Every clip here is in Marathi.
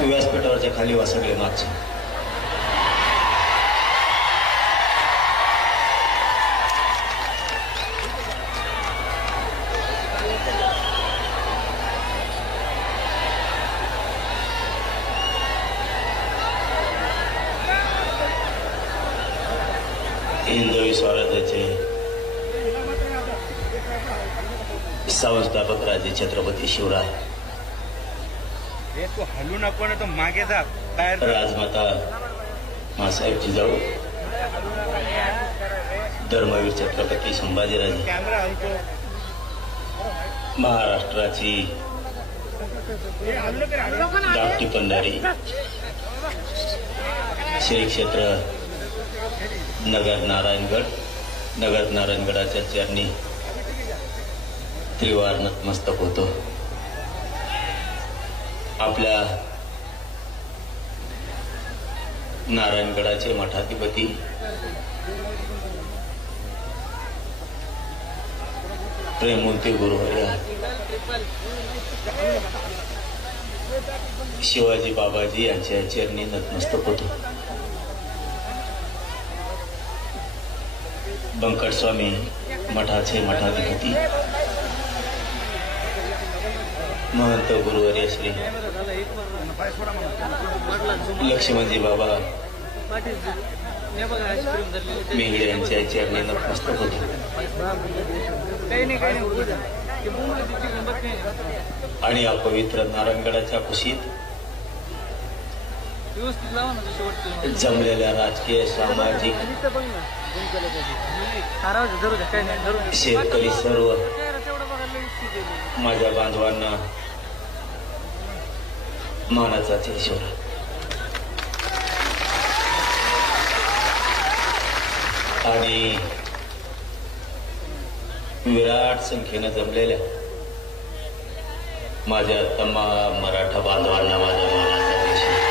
व्यासपीठावरच्या खाली वा सगळे मागचे. हिंदवी स्वराज्याचे संस्थापक राजे छत्रपती शिवराय, हलू नको ना, मागे जा. राजमाता मासाहेब जिजाऊ, धर्मवीर छत्रपती संभाजीराजे, महाराष्ट्राची धाकटी पंढरी श्री क्षेत्र नगर नारायणगडाच्या चरणी त्रिवार नतमस्तक होतो. आपल्या नारायणगडाचे मठाधिपती प्रेममूर्ती गुरुवर्य शिवाजी बाबाजी यांच्या चरणी नतमस्तक होतो. बंकट स्वामी मठाचे मठाधिपती महंत गुरुवर्य श्री लक्ष्मणजी बाबा मेहळे यांच्या चरणी नतमस्तक होतो. आणि या पवित्र नारायणगडाच्या कुशीत जमलेल्या राजकीय, सामाजिक, शेतकरी सर्व माझ्या बांधवांना मानाचा ईश्वर. आणि विराट संख्येनं जमलेल्या माझ्या तमाम मराठा बांधवांना माझा मानाचा ईश्वर.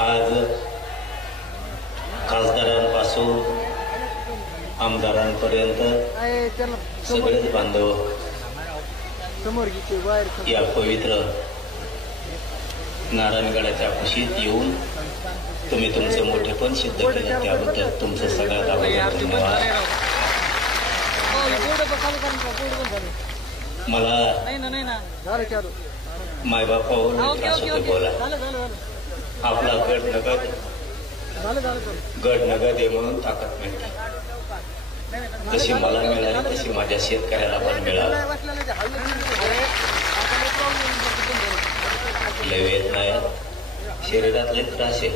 आज खासदारांपासून आमदारांपर्यंत सगळेच बांधव या पवित्र नारायणगडाच्या कुशीत येऊन तुम्ही तुमचे मोठेपण सिद्ध केले, त्याबद्दल तुमचं सगळ्यात अगोदर धन्यवाद. मला मायबापावर त्रास होतो बोला. आपला गड नगद आहे म्हणून ताकद मिळते. जशी मला मिळाली तशी माझ्या शेतकऱ्याला पण मिळाली. लय वेदना आहे, शरीरात लय त्रास आहे.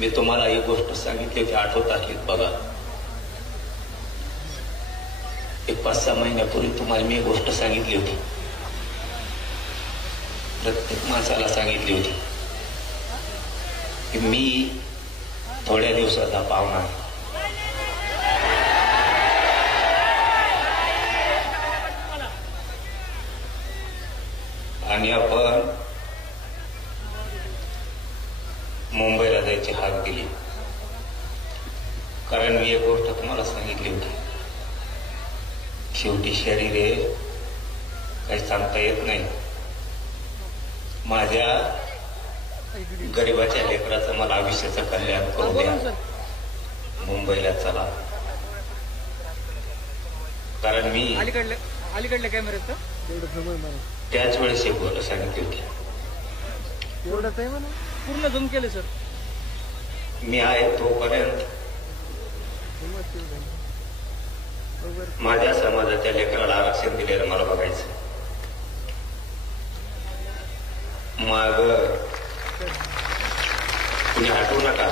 मी तुम्हाला ही गोष्ट सांगितली होती 8 तारखेत बघा. एक 5-6 महिन्यापूर्वी तुम्हाला मी एक गोष्ट सांगितली होती, प्रत्येक माणसाला सांगितली होती की मी थोड्या दिवसाचा पाहुणा आहे. आणि आपण मुंबईला जायची हाक दिली, कारण मी एक गोष्ट तुम्हाला सांगितली होती, शेवटी शरीर आहे, काही सांगता येत नाही. माझ्या गरिबाच्या लेकराचं मला आयुष्याचं कल्याण करू द्या, मुंबईला चला. कारण मी अलीकडल्या कॅमेऱ्यात त्याच वेळेस एक गोष्ट सांगितली होती. पूर्ण झूम केले सर. मी आहे तोपर्यंत माझ्या समाजाच्या लेकराला आरक्षण दिलेलं मला बघायचं. मग कुणी हटवू नका,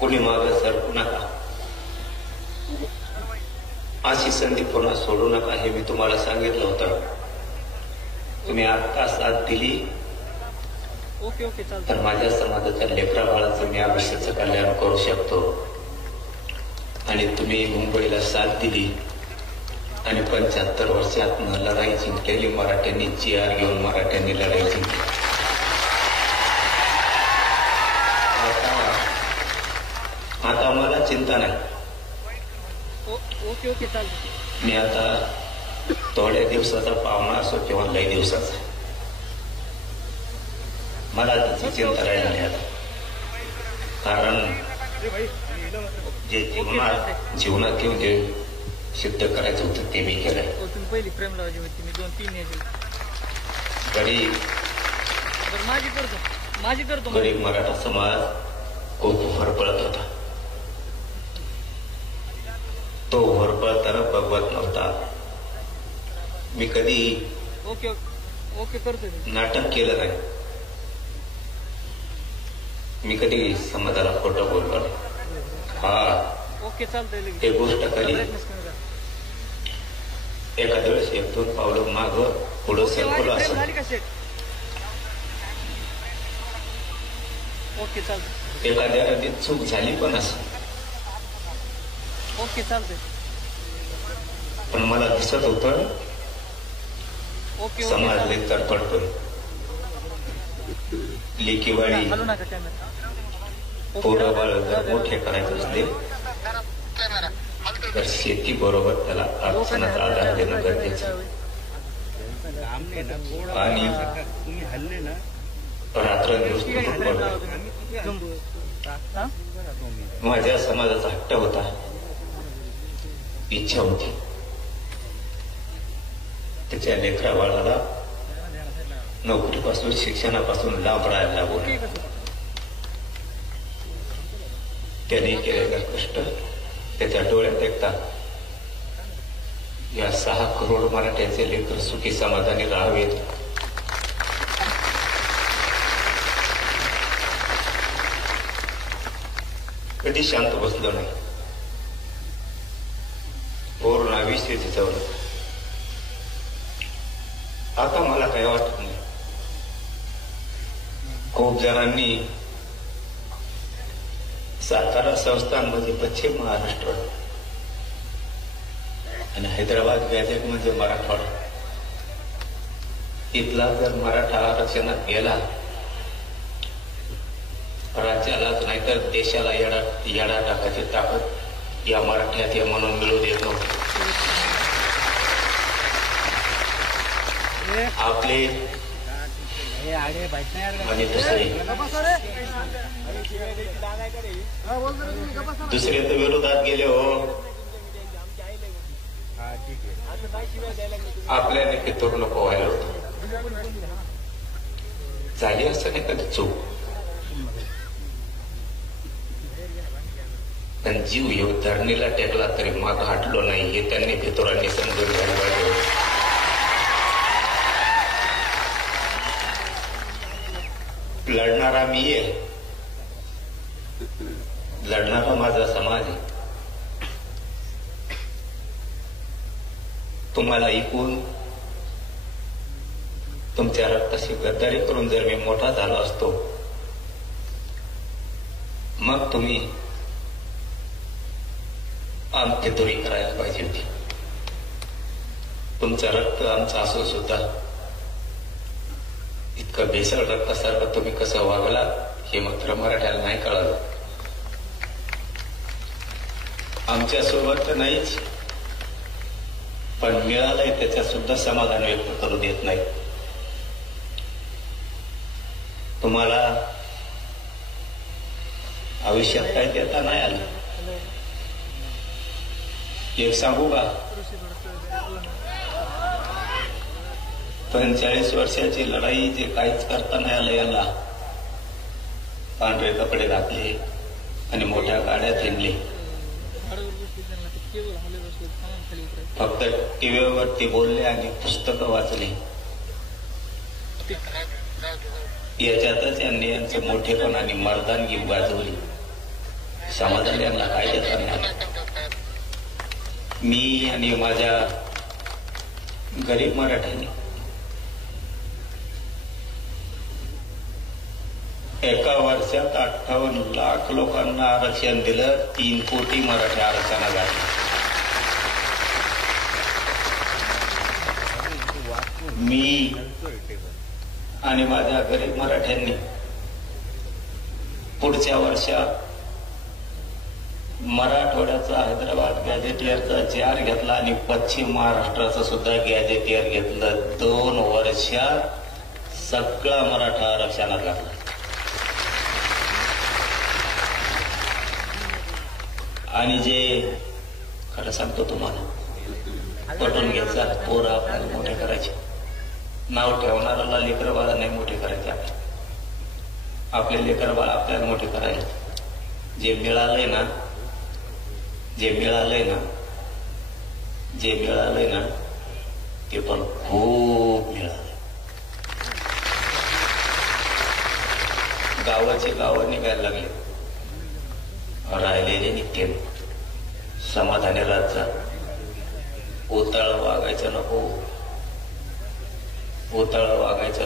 कुणी माग सरकू नका, अशी संधी पुन्हा सोडू नका, हे मी तुम्हाला सांगितलं होतं. तुम्ही आता साथ दिली तर माझ्या समाजाच्या लेकरा बाळाचं मी आयुष्याचं कल्याण करू शकतो. आणि तुम्ही मुंबईला साथ दिली आणि 75 वर्षात लढाई जिंकलेली मराठ्यांनी, GR घेऊन मराठ्यांनी लढाई जिंकली. आता मला चिंता नाही. ओके ओके चालतं. मी आता थोड्या दिवसाचा पाहुणा असो किंवा लई दिवसाचा, मला त्याची चिंता राहिली नाही आता. कारण जे जीवनात येऊन जे सिद्ध करायचं होतं ते मी केलंय. तुम्ही पहिली प्रेम लावायची होती, मी 2-3 यायचे माझी करतो. गरीब मराठा समाज खूप भरपळत होता. तो भरपळताना बघवत नव्हता. मी कधी ओके ओके करतो. नाटक केलं नाही. मी कधी समाजाला खोटं बोललो नाही. हा ओके चालतंय. एक गोष्ट कधी एखाद्या वेळेस 1-2 पावलं माग पुढं सरकलो असं. ओके चालतंय. एखाद्या रतीत चूक झाली पण असं. ओके चालतंय. पण मला दिसत होतं ओके समाज लई तडफडतोय. लेकीवाडी हलू नका कॅमेरा. पोरं बाळ जर मोठे करायचे असले तर शेती बरोबर त्याला अडचणाचा आधार देणं गरजेचं. आणि रात्रंदिवस माझ्या समाजाचा हट्ट होता, इच्छा होती त्याच्या लेकरा बाळाला नोकरीपासून शिक्षणापासून लांब राहायला लागून. त्याने केलेलं कष्ट त्याच्या डोळ्यात एकतात. या 6 करोड मराठ्यांचे लेकर सुखी समाधानी राहावेत कधी शांत बसलो नाही. पूर्ण आयुष्य झिजवलं. आता मला काही वाटत नाही. खूप जणांनी सातारा संस्थानमध्ये पश्चिम महाराष्ट्र आणि हैदराबाद गॅझेट म्हणजे मराठवाडा, इथला जर मराठा आरक्षणात गेला राज्यालाच नाही तर देशाला येडा टाकायची ताकद या मराठ्यात या म्हणून मिळू देत नव्हती. आपले आणि दुसरे तर विरोधात गेले हो. आपल्याने पितूर नको व्हायला होतं. झाली असं नाही कधी चूक, पण जीव येऊ धरणीला टेकला तरी माग हटलो नाही हे त्यांनी पितुरांनी समजून घ्यायला पाहिजे. लढणारा मी आहे, लढणारा माझा समाज आहे. तुम्हाला ऐकून तुमच्या रक्ताशी गद्दारी करून जर मी मोठा झालो असतो मग तुम्ही आमची दुरी करायला पाहिजे होती. तुमचं रक्त आमचं असून सुद्धा इतकं भेसळ रक्तासारखं तुम्ही कसं वागला हे मात्र मराठ्याला नाही कळालं. आमच्या सोबत तर नाहीच, पण मिळालंय त्याच्यात सुद्धा समाधान व्यक्त करू देत नाही. तुम्हाला आयुष्यात काय देता नाही आलं. एक सांगू का, 45 वर्षाची लढाई जे काहीच करता नाही आलं याला. पांढरे कपडे घातले आणि मोठ्या गाड्या थिंडले. फक्त टीव्हीवरती बोलले आणि पुस्तकं वाचली. याच्यातच यांनी यांचं मोठेपण आणि मर्दानगी गाजवली. समाजाला यांना काय देता नाही. मी आणि माझ्या गरीब मराठ्यांनी एका वर्षात 58 लाख लोकांना आरक्षण दिलं. 3 कोटी मराठी आरक्षणात आले. मी आणि माझ्या गरीब मराठ्यांनी पुढच्या वर्षात मराठवाड्याचा हैदराबाद गॅजेटियरचा जार घेतला आणि पश्चिम महाराष्ट्राचं सुद्धा गॅजेटियर घेतलं. 2 वर्षात सगळा मराठा आरक्षणात घातला. आणि जे खरं सांगतो तुम्हाला, पटवून घ्यायचा, पोरं आपल्याला मोठे करायचे, नाव ठेवणाऱ्याला लेकर बाळा नाही मोठे करायचे. आपले लेकर बाळा आपल्याला मोठे करायचे. जे मिळालंय ना ते पण खूप मिळालं. गावाचे गाव निघायला लागले, राहिलेले निघते. समाधानी राहायचा, ओताळ वागायचं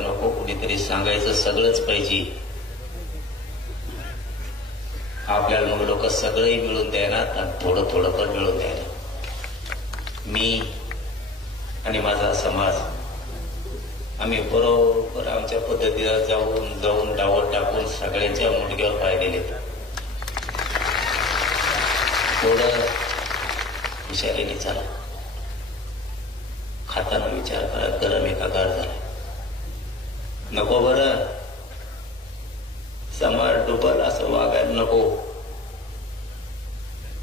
नको, कुणीतरी सांगायचं सगळंच पाहिजे. आपल्याला मग लोक सगळंही मिळून द्यायनात आणि थोडं थोडं पण मिळून द्यायला. मी आणि माझा समाज आम्ही बरोबर आमच्या पद्धतीला जाऊन डावं टाकून सगळ्यांच्या मुंडक्यावर पाय दिले. थोडं हुशारीने चाला, खाताना विचार करा गरम आहे का गार झाला. नको बरं, समाज डुबल असं वागायला नको.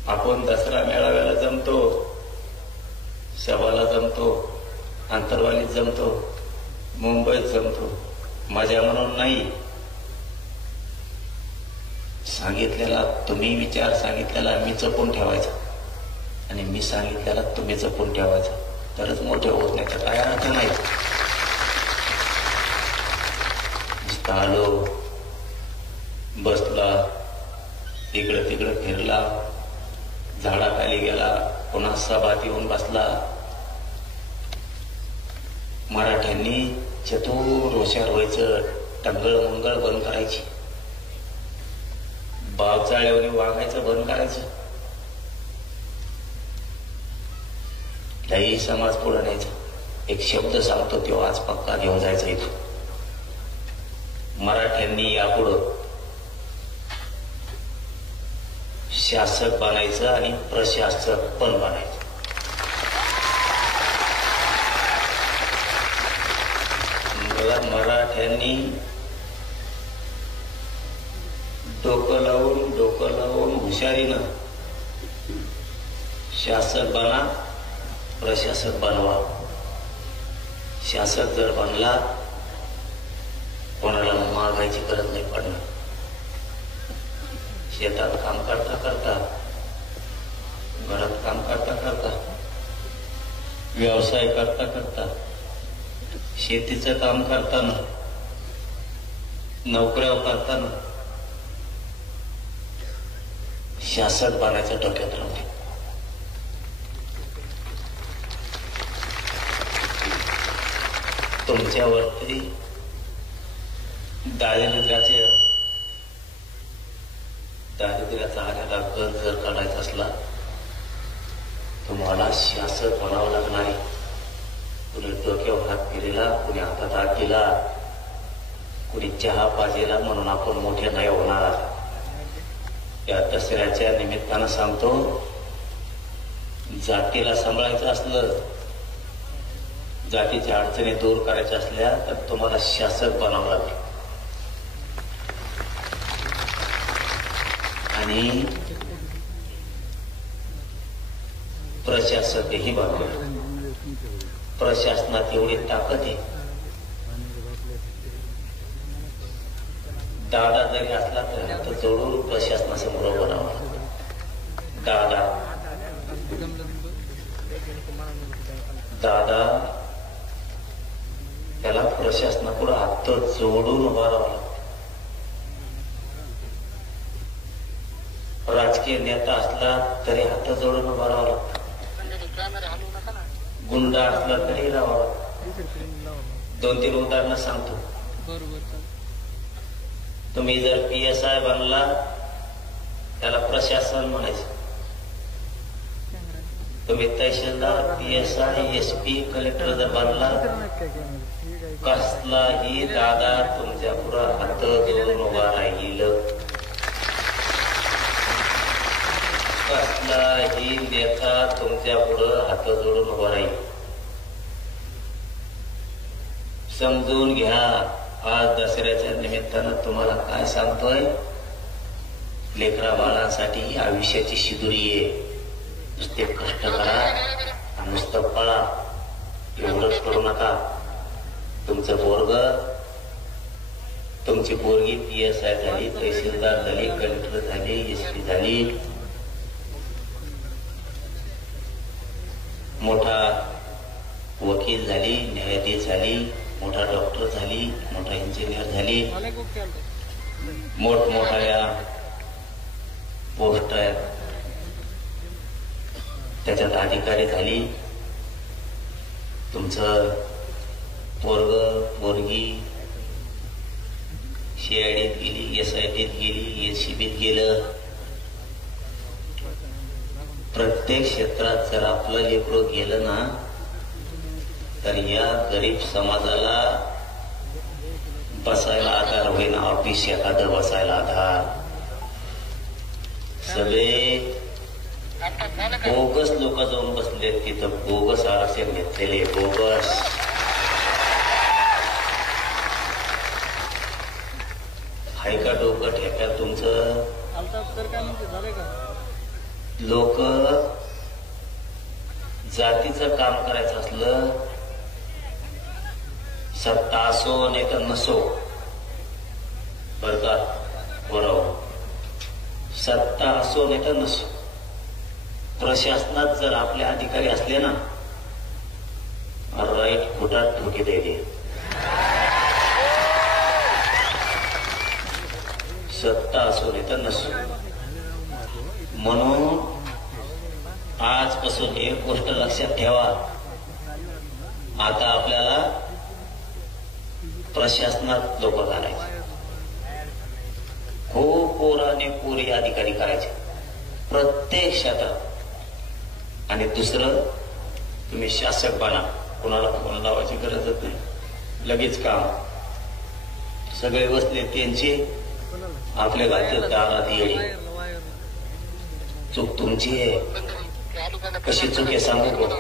आपण दसरा मेळाव्याला जमतो, सभाला जमतो, आंतरवालीत जमतो, मुंबईत जमतो, मजा म्हणून नाही. सांगितलेला तुम्ही विचार सांगितलेला मी जपून ठेवायचा आणि मी सांगितलेला तुम्ही जपून ठेवायचा, तरच मोठे होत नाही. तर काय अर्थ नाही. आलो, बसला, इकडं तिकडं फिरला, झाडाखाली गेला, पुन्हा सभात येऊन बसला. मराठ्यांनी चतुर हुशार व्हायचं, टंगळ मंगळ बंद करायची, बावचाळ्याने वागायचं बंद करायचं, लई समाज पुढे न्यायचा. एक शब्द सांगतो तो आज पक्का घेऊन जायचा इथं. मराठ्यांनी यापुढं शासक बनायचं आणि प्रशासक पण बनायचं. मराठ्यांनी डोकं लावून हुशारीनं शासक बना, प्रशासक बनवा. शासक जर बनला, कोणाला मागायची गरज नाही पडणार. शेतात काम करता करता, घरात काम करता करता, व्यवसाय करता करता, शेतीचं काम करताना, नोकऱ्या करताना शासक बनायचं डोक्यात राहते. तुमच्यावरती दारिद्र्याचा आलेला गंज जर काढायचा असला, तुम्हाला शासक बनावं लागणार आहे. कुणी डोक्यावर हात फिरला, कुणी हातात हात दिला, कुणी चहा पाजेला म्हणून आपण मोठे नाही होणार. या दसऱ्याच्या निमित्तानं सांगतो, जातीला सांभाळायचं असलं, जातीच्या अडचणी दूर करायच्या असल्या तर तुम्हाला शासक बनावं लागेल. आणि प्रशासकही बनावं. प्रशासनात एवढी ताकद आहे, दादा जरी असला तर जोडून प्रशासनासमोर बनावा. दादा त्याला प्रशासनापुढे हात जोडून उभा राहावा. राजकीय नेता असला तरी हात जोडून उभा राहावा लागतो. गुंडा असला तरी राहावा. 2-3 उदाहरणं सांगतो. तुम्ही जर PSI बनला, त्याला प्रशासन म्हणायचं. तुम्ही तहसीलदार, PSI, SP, कलेक्टर जर बनला, कसलाही दादा तुमच्या पुढे हात जोडून उभा राहील. कसलाही नेता तुमच्या पुढं हात जोडून उभा राहील. समजून घ्या. आज दसऱ्याच्या निमित्तानं तुम्हाला काय सांगतोय, लेकरा बाळांसाठी आयुष्याची शिदुरी आहे. नुसते कष्ट करा, नुसतं पळा, एवढंच करू नका. तुमचं पोरग, तुमची पोरगी PSI झाली, तहसीलदार झाली, कलेक्टर झाली, SP झाली, मोठा वकील झाली, न्यायाधीश झाली, मोठा डॉक्टर झाली, मोठा इंजिनियर झाली, मोठमोठ्या पोस्ट आहेत त्याच्यात अधिकारी झाली. तुमचं पोरग पोरगी CIDत गेली, SITत गेली, SCBत गेलं. प्रत्येक क्षेत्रात जर आपलं लेकरं गेलं ना, तर या गरीब समाजाला बसायला आधार होईना. ऑफिस एखादं बसायला आधार. सगळे बोगस लोक जाऊन बसले तिथं, बोगस आरक्षण घेतलेले, बोगस. हाय का डोकं ठेक्यात तुमचं? लोक जातीचं काम करायचं असलं, सत्ता असो नाही तर नसो, बर का बरोबर, सत्ता असो नाही तर नसो, प्रशासनात जर आपले अधिकारी असले ना, राईट फुटात ठोके द्यायचे. सत्ता असो नाही तर नसो. म्हणून आजपासून एक गोष्ट लक्षात ठेवा, आता आपल्याला प्रशासनात लोक घालायचे, खूप पोराने पोरी अधिकारी करायचे प्रत्येक क्षेत्रात. आणि दुसरं, तुम्ही शासक बना, कोणाला फोन लावायची गरजच नाही, लगेच काम. सगळे बसले त्यांचे, आपल्या घरच्या दारात येणे. चूक तुमची आहे. कशी चूक आहे सांगू का?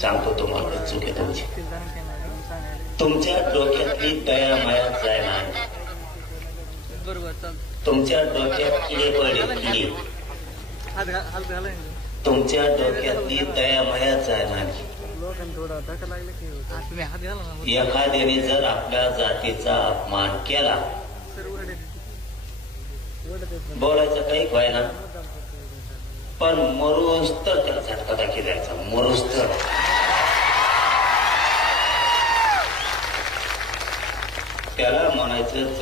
सांगतो तुम्हाला चूक आहे तुमची. तुमच्या डोक्यातली दया माया जायना, तुमच्या डोक्यात किडे पडले, किडे. तुमच्या डोक्यातली दया माया जायना. एखाद्याने जर आपल्या जातीचा अपमान केला, बोलायचं काही व्हायना, पण मरूस तर त्याला झटका दाखी द्यायचा, मरूस तर. त्याला म्हणायचं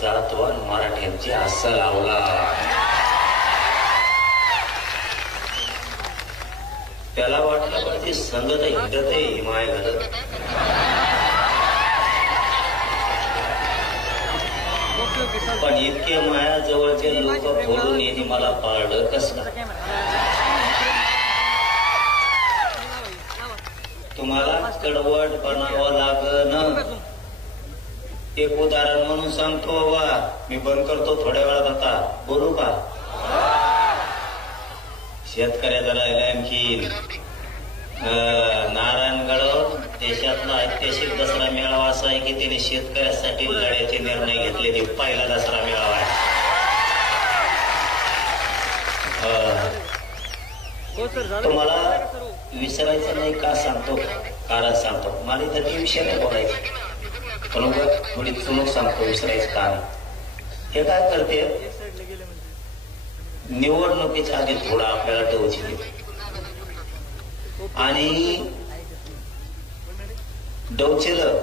जातवान मराठ्यांची अस्सल अवलाद. त्याला वाटलं पाहिजे संगत हिंडत आहे हिमाय घालत. पण इतके माया जवळचे लोक बोलून यांनी मला पाळलं कसं? तुम्हाला कडवट बनावं लागन. एक उदाहरण म्हणून सांगतो बाबा, मी बंद करतो थोड्या वेळात. आता बोलू का? शेतकऱ्याचा राहिला आणखी नारायणगड देशातला ऐतिहासिक दसरा मेळावा असा आहे की त्याने शेतकऱ्यासाठी लढ्याचे निर्णय घेतले. ते पहिला दसरा मेळावा आहे. तुम्हाला विसरायचं नाही का सांगतो, कारण सांगतो. मला तर ते विषय नाही बोलायचं, पण थोडी चुमक सांगतो विसरायचं कारण. हे काय करते, निवडणुकीच्या आधी थोडा आपल्याला डोची देते आणि डोचेलं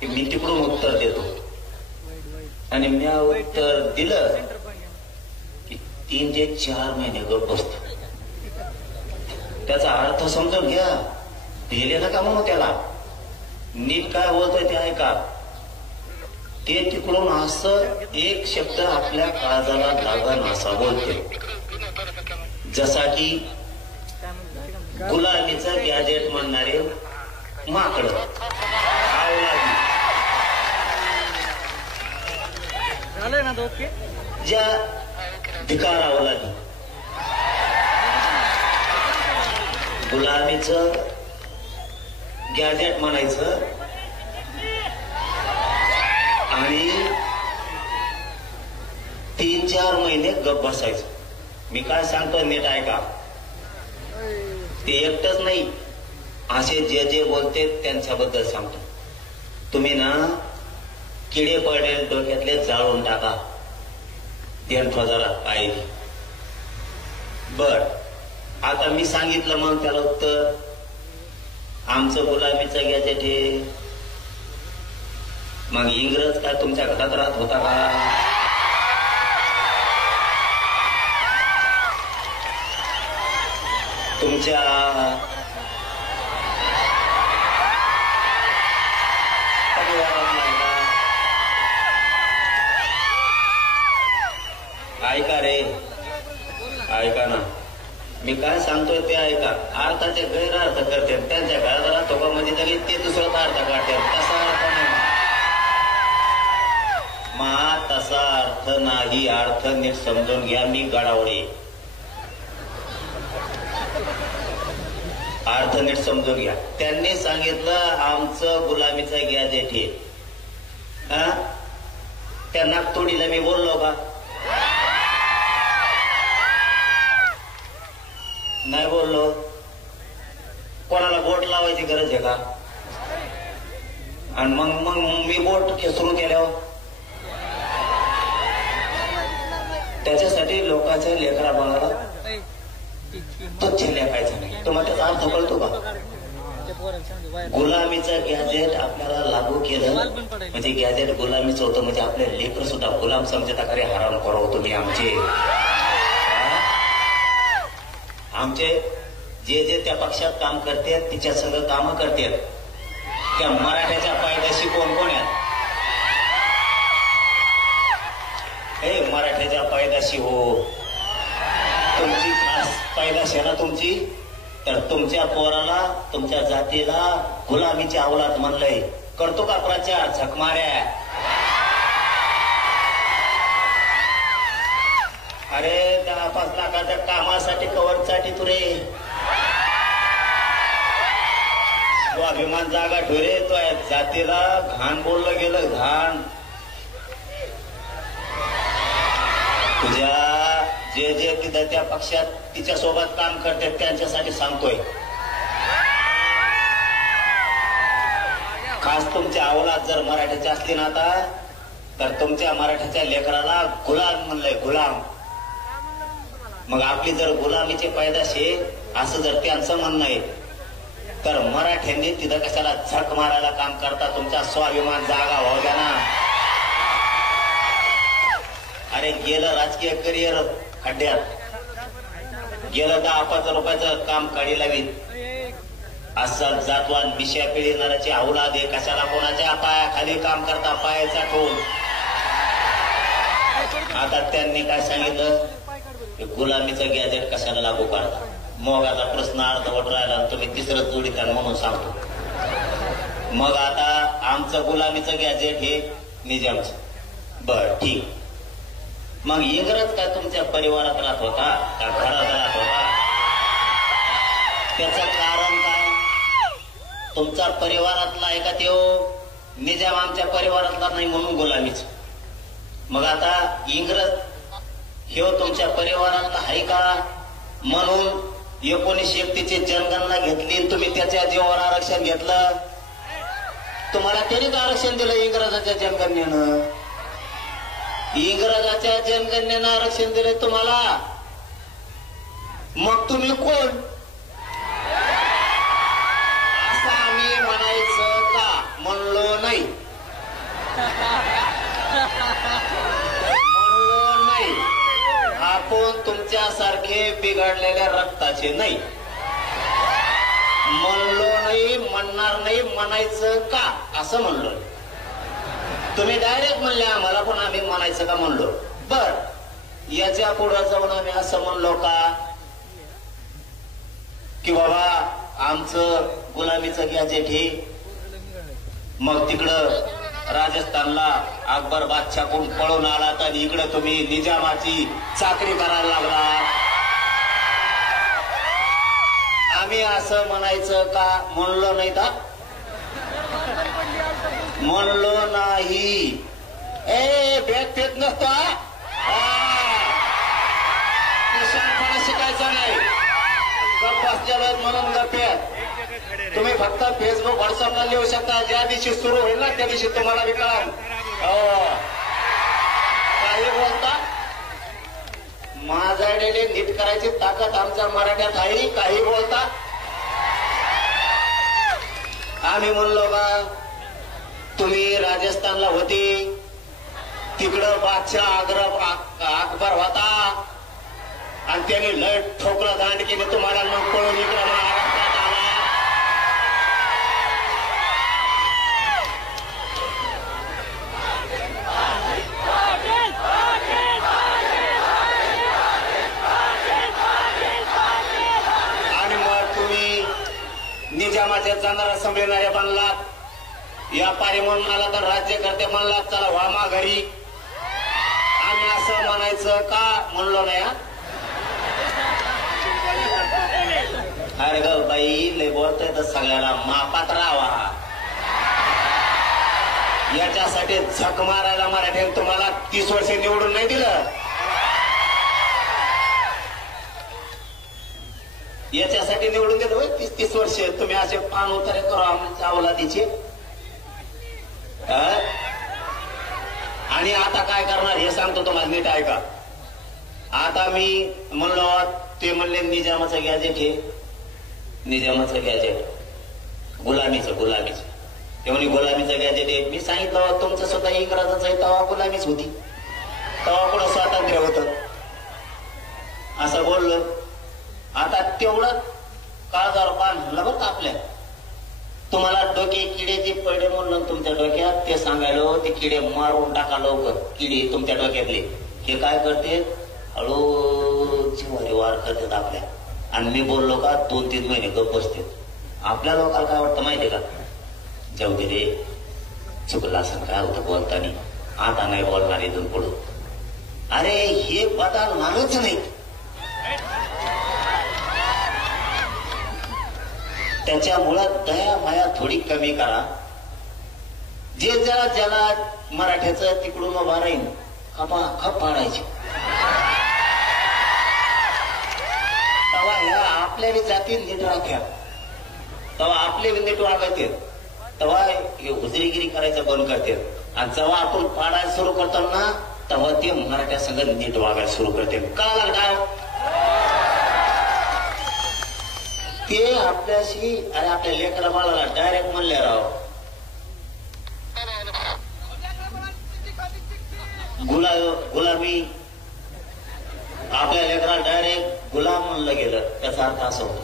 की मी तिकडून उत्तर देतो आणि मी उत्तर दिलं की 3 ते 4 महिने गप बसतो. त्याचा अर्थ समजून घ्या. दिले नका म्हणून त्याला, नीट काय बोलतोय ते ऐका. ते तिकडून असं एक शब्द आपल्या काळजाला लागण असा बोलते, जसा की गुलामीचं गॅजेट म्हणणारे माकड. ज्या धिकार अवलादी गुलामीचं गॅजेट म्हणायचं आणि 3-4 महिने गप बसायचं. मी काय सांगतोय नीट ऐका. ते एकटंच नाही, असे जे जे बोलते त्यांच्याबद्दल सांगतो. तुम्ही ना किडे पडलेले डोक्यातले जाळून टाका. जरा पाहिजे. बर, आता मी सांगितलं मग त्याला उत्तर. आमचं गुलामीचं गॅजेट हे. मग इंग्रज काय तुमच्या घरात राहत होता का? तुमच्या परिवारात नाही का? ऐका रे, ऐका ना, मी काय सांगतोय ते ऐका. अर्थाचे गैरअर्थ करते, त्यांच्या घरात राहतो का म्हणजे तरी ते दुसराच अर्थ काढते. तसा अर्थ नाही, तसा अर्थ नाही. अर्थ नीट समजून घ्या. मी गडावडे, अर्थ नीट समजून घ्या. त्यांनी सांगितलं आमचं गुलामीचं गॅजेट हे. त्या नागतोडीला मी बोललो का? नाही बोललो. कोणाला बोट लावायची गरज आहे का? आणि मग मग मी बोट सुरू केल्यावर त्याच्यासाठी लोकांच्या लेकरा बाळाला तुच्छ लेखायचं नाही. तुम्हाला त्याचा अर्थ कळतो का? गुलामीचं गॅजेट आपल्याला लागू केलं म्हणजे गॅजेट गुलामीचं होतं म्हणजे आपले लेकर सुद्धा गुलाम समजता खरे हराम करो तुम्ही. आमचे जे जे त्या पक्षात काम करतात तिच्या सगळं काम करतात. त्या मराठ्याच्या पायदाशी कोण कोण आहेत? हे मराठ्याच्या पायदाशी हो. तुमची खास पायदाशी आहे ना तुमची. तर तुमच्या पोराला तुमच्या जातीला गुलामीची अवलाद म्हणलंय. करतो का प्रचार? झकमाऱ्या. अरे 10-5 लाखाच्या कामासाठी कवरसाठी तुरे स्वाभिमान जागा ठोरे. तो जातीला घाण बोललं गेलं. घाण. तुझ्या जे जे तिथं त्या पक्षात तिच्या सोबत काम करतात त्यांच्यासाठी सांगतोय. खास तुमच्या अवलाद जर मराठ्याची असली ना आता तर तुमच्या मराठ्याच्या लेकराला गुलाम म्हणलंय. गुलाम. मग आपली जर गुलामीची पैदाशी असं जर त्यांचं म्हणणं आहे तर मराठ्यांनी तिथं कशाला झक मारायला काम करता? तुमचा स्वाभिमान जागा व्हावं द्या ना. अरे गेलं राजकीय करिअर खड्ड्यात गेलं. 10-5 रुपयाचं काम काढी लावीत. असं जातवान मिश्या पिढीनाराची अवलाद आहे. कशाला कोणाच्या पायाखाली काम करता? पायाचा ठोल. आता त्यांनी काय सांगितलं? गुलामीचं गॅजेट कशाला लागू करता? मोगाचा प्रश्न अर्धवट राहिला. तुम्ही तिसरं जोडीत म्हणून सांगतो. मग आता आमचं गुलामीचं गॅजेट हे निजामचं. बर ठीक. मग इंग्रज काय तुमच्या परिवारात राहत होता का घरात राहत होता? त्याचं कारण काय? तुमचा परिवारातला आहे का त्यो? निजाम आमच्या परिवारातला नाही म्हणून गुलामीच. मग आता इंग्रज हे तुमच्या परिवारातला आहे का म्हणून 1931ची जनगणना घेतली. तुम्ही त्याच्या जीवावर आरक्षण घेतलं. तुम्हाला त्यांनीच आरक्षण दिलं इंग्रजाच्या जनगणनेनं. इंग्रजाच्या जनगणनेनं आरक्षण दिले तुम्हाला. मग तुम्ही कोण असं आम्ही म्हणायचं का? म्हणलो नाही. म्हणलो नाही. आपण तुमच्यासारखे बिघडलेल्या रक्ताचे नाही. म्हणलो नाही, म्हणणार नाही. म्हणायचं का असं म्हणलो. तुम्ही डायरेक्ट म्हणले आम्हाला पण आम्ही म्हणायचं का म्हणलो. बर, याच्या पुढे जाऊन आम्ही असं म्हणलो का की बाबा आमचं गुलामीचं गॅजेट हे. मग तिकडं राजस्थानला अकबर बादशाहकडून पळून आला तर इकडं तुम्ही निजामाची चाकरी करायला लागला. आम्ही असं असं म्हणायचं का म्हणलो नाही का म्हणलो नाही भेट फेक नसतो शानपणा शिकायचा नाही गप्प बसलेलं म्हणून गप्प तुम्ही फक्त फेसबुक व्हॉट्सअपला लिहू शकता ज्या दिवशी सुरू होईल ना त्या दिवशी तुम्हाला बी कळाल काही बोलता माझा डेले नीट करायची ताकद आमच्या मराठ्यात आहे काही बोलता आम्ही म्हणलो का तुम्ही राजस्थानला होते तिकडं बादशाह अकबर होता आणि त्यांनी लय ठोकला दांड केले तुम्हाला मग पळून इकडं महाराष्ट्रात आला आणि मग तुम्ही निजामाच्या जाणारा संभळणाऱ्या बनलात व्यापारी म्हणून आला तर राज्यकर्ते म्हणलात चला व्हा घरी आम्ही असं म्हणायचं का म्हणलो नाही अरे ग बाई लय बोलतोय तर सगळ्याला मापात राहावा याच्यासाठी झक मारायला मराठ्याने तुम्हाला 30 वर्ष निवडून नाही दिलं याच्यासाठी निवडून दिलं होय 30 वर्ष तुम्ही असे पान उतारे करू आमच्या अवलादीचे आणि आता काय करणार हे सांगतो तुम्हाला नीट ऐका आता मी म्हणलो ते निजामाचं गॅजेट हे निजामाचं गॅजेट गुलामीचं ते म्हणे गुलामीचं गॅजेट आहे मी सांगितलं तुमचं स्वतः इंग्रजाचं आहे तेव्हा गुलामीच होती तेव्हा कुठं स्वातंत्र्य होतं असं बोललो आता तेवढं काळजावर पान म्हणलं बरं का आपल्या तुम्हाला डोके किडे जे पडले म्हणून तुमच्या डोक्यात ते सांगायलो ते किडे मारून टाका लवकर किडे तुमच्या डोक्यातले हे काय करते हळू जीवारी वार करतात आपल्या आणि मी बोललो का 2-3 महिने गप बसते आपल्या लोकांना काय वाटतं माहितीये का जाऊ दे रे चुकलं असं काय होतं बोलताना आता नाही बोलणार इथून पुढं अरे हे बदल मानच नाही त्याच्यामुळं दया माया थोडी कमी करा जे ज्याला मराठ्याचं तिकडून उभा राहील खप पाडायची तेव्हा ह्या आपल्या बी जाती नीट राख्या तेव्हा आपले बी नीट वागायचे तेव्हा हे हुजरीगिरी करायचं बंद करते आणि जेव्हा आपण पाडायला सुरू करतो ना तेव्हा ते मराठ्या संघ नीट वागायला सुरू करते कळालं काय ते आपल्याशी आणि आपल्या लेकरा बाळाला डायरेक्ट म्हणले राव गुलामी आपल्या लेकराला डायरेक्ट गुलाम म्हणलं गेलं त्याचा अर्थ असं होतो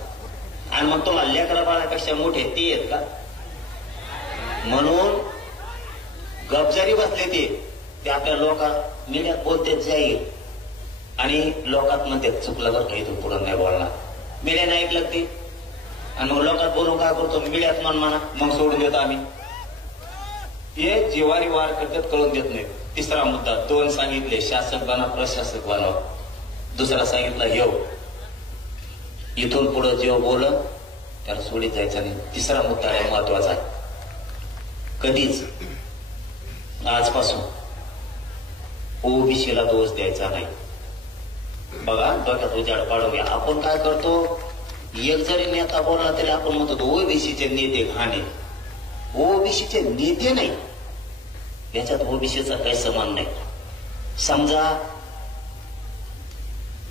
आणि मग तुम्हाला लेकरा बाळापेक्षा मोठे ते आहेत का म्हणून गपजारी बसले ते आपल्या लोकां मीडियात बोलतेच जाईल आणि लोकात म्हणते चुकलं बरं काही तू पुढं नाही बोलणार मीडियाने ऐकलं ते आणि मग लोकात बोलून काय करतो मीडियात म्हणा मग सोडून देतो आम्ही हे जिवारी वार करतात कळून देत नाही तिसरा मुद्दा 2 सांगितले शासक बना प्रशासक बनवा दुसरा सांगितलं येऊ इथून पुढे जेव बोल त्याला सोडीत जायचं नाही तिसरा मुद्दा आहे महत्वाचा कधीच आजपासून ओबीसीला दोष द्यायचा नाही बघा डोक्यात उजाड पाडू घ्या आपण काय करतो एक जरी नेता बोलला तरी आपण म्हणतो ओबीसीचे नेते घाणे ओबीसीचे नेते नाही याच्यात ओबीसीचा काही समान नाही समजा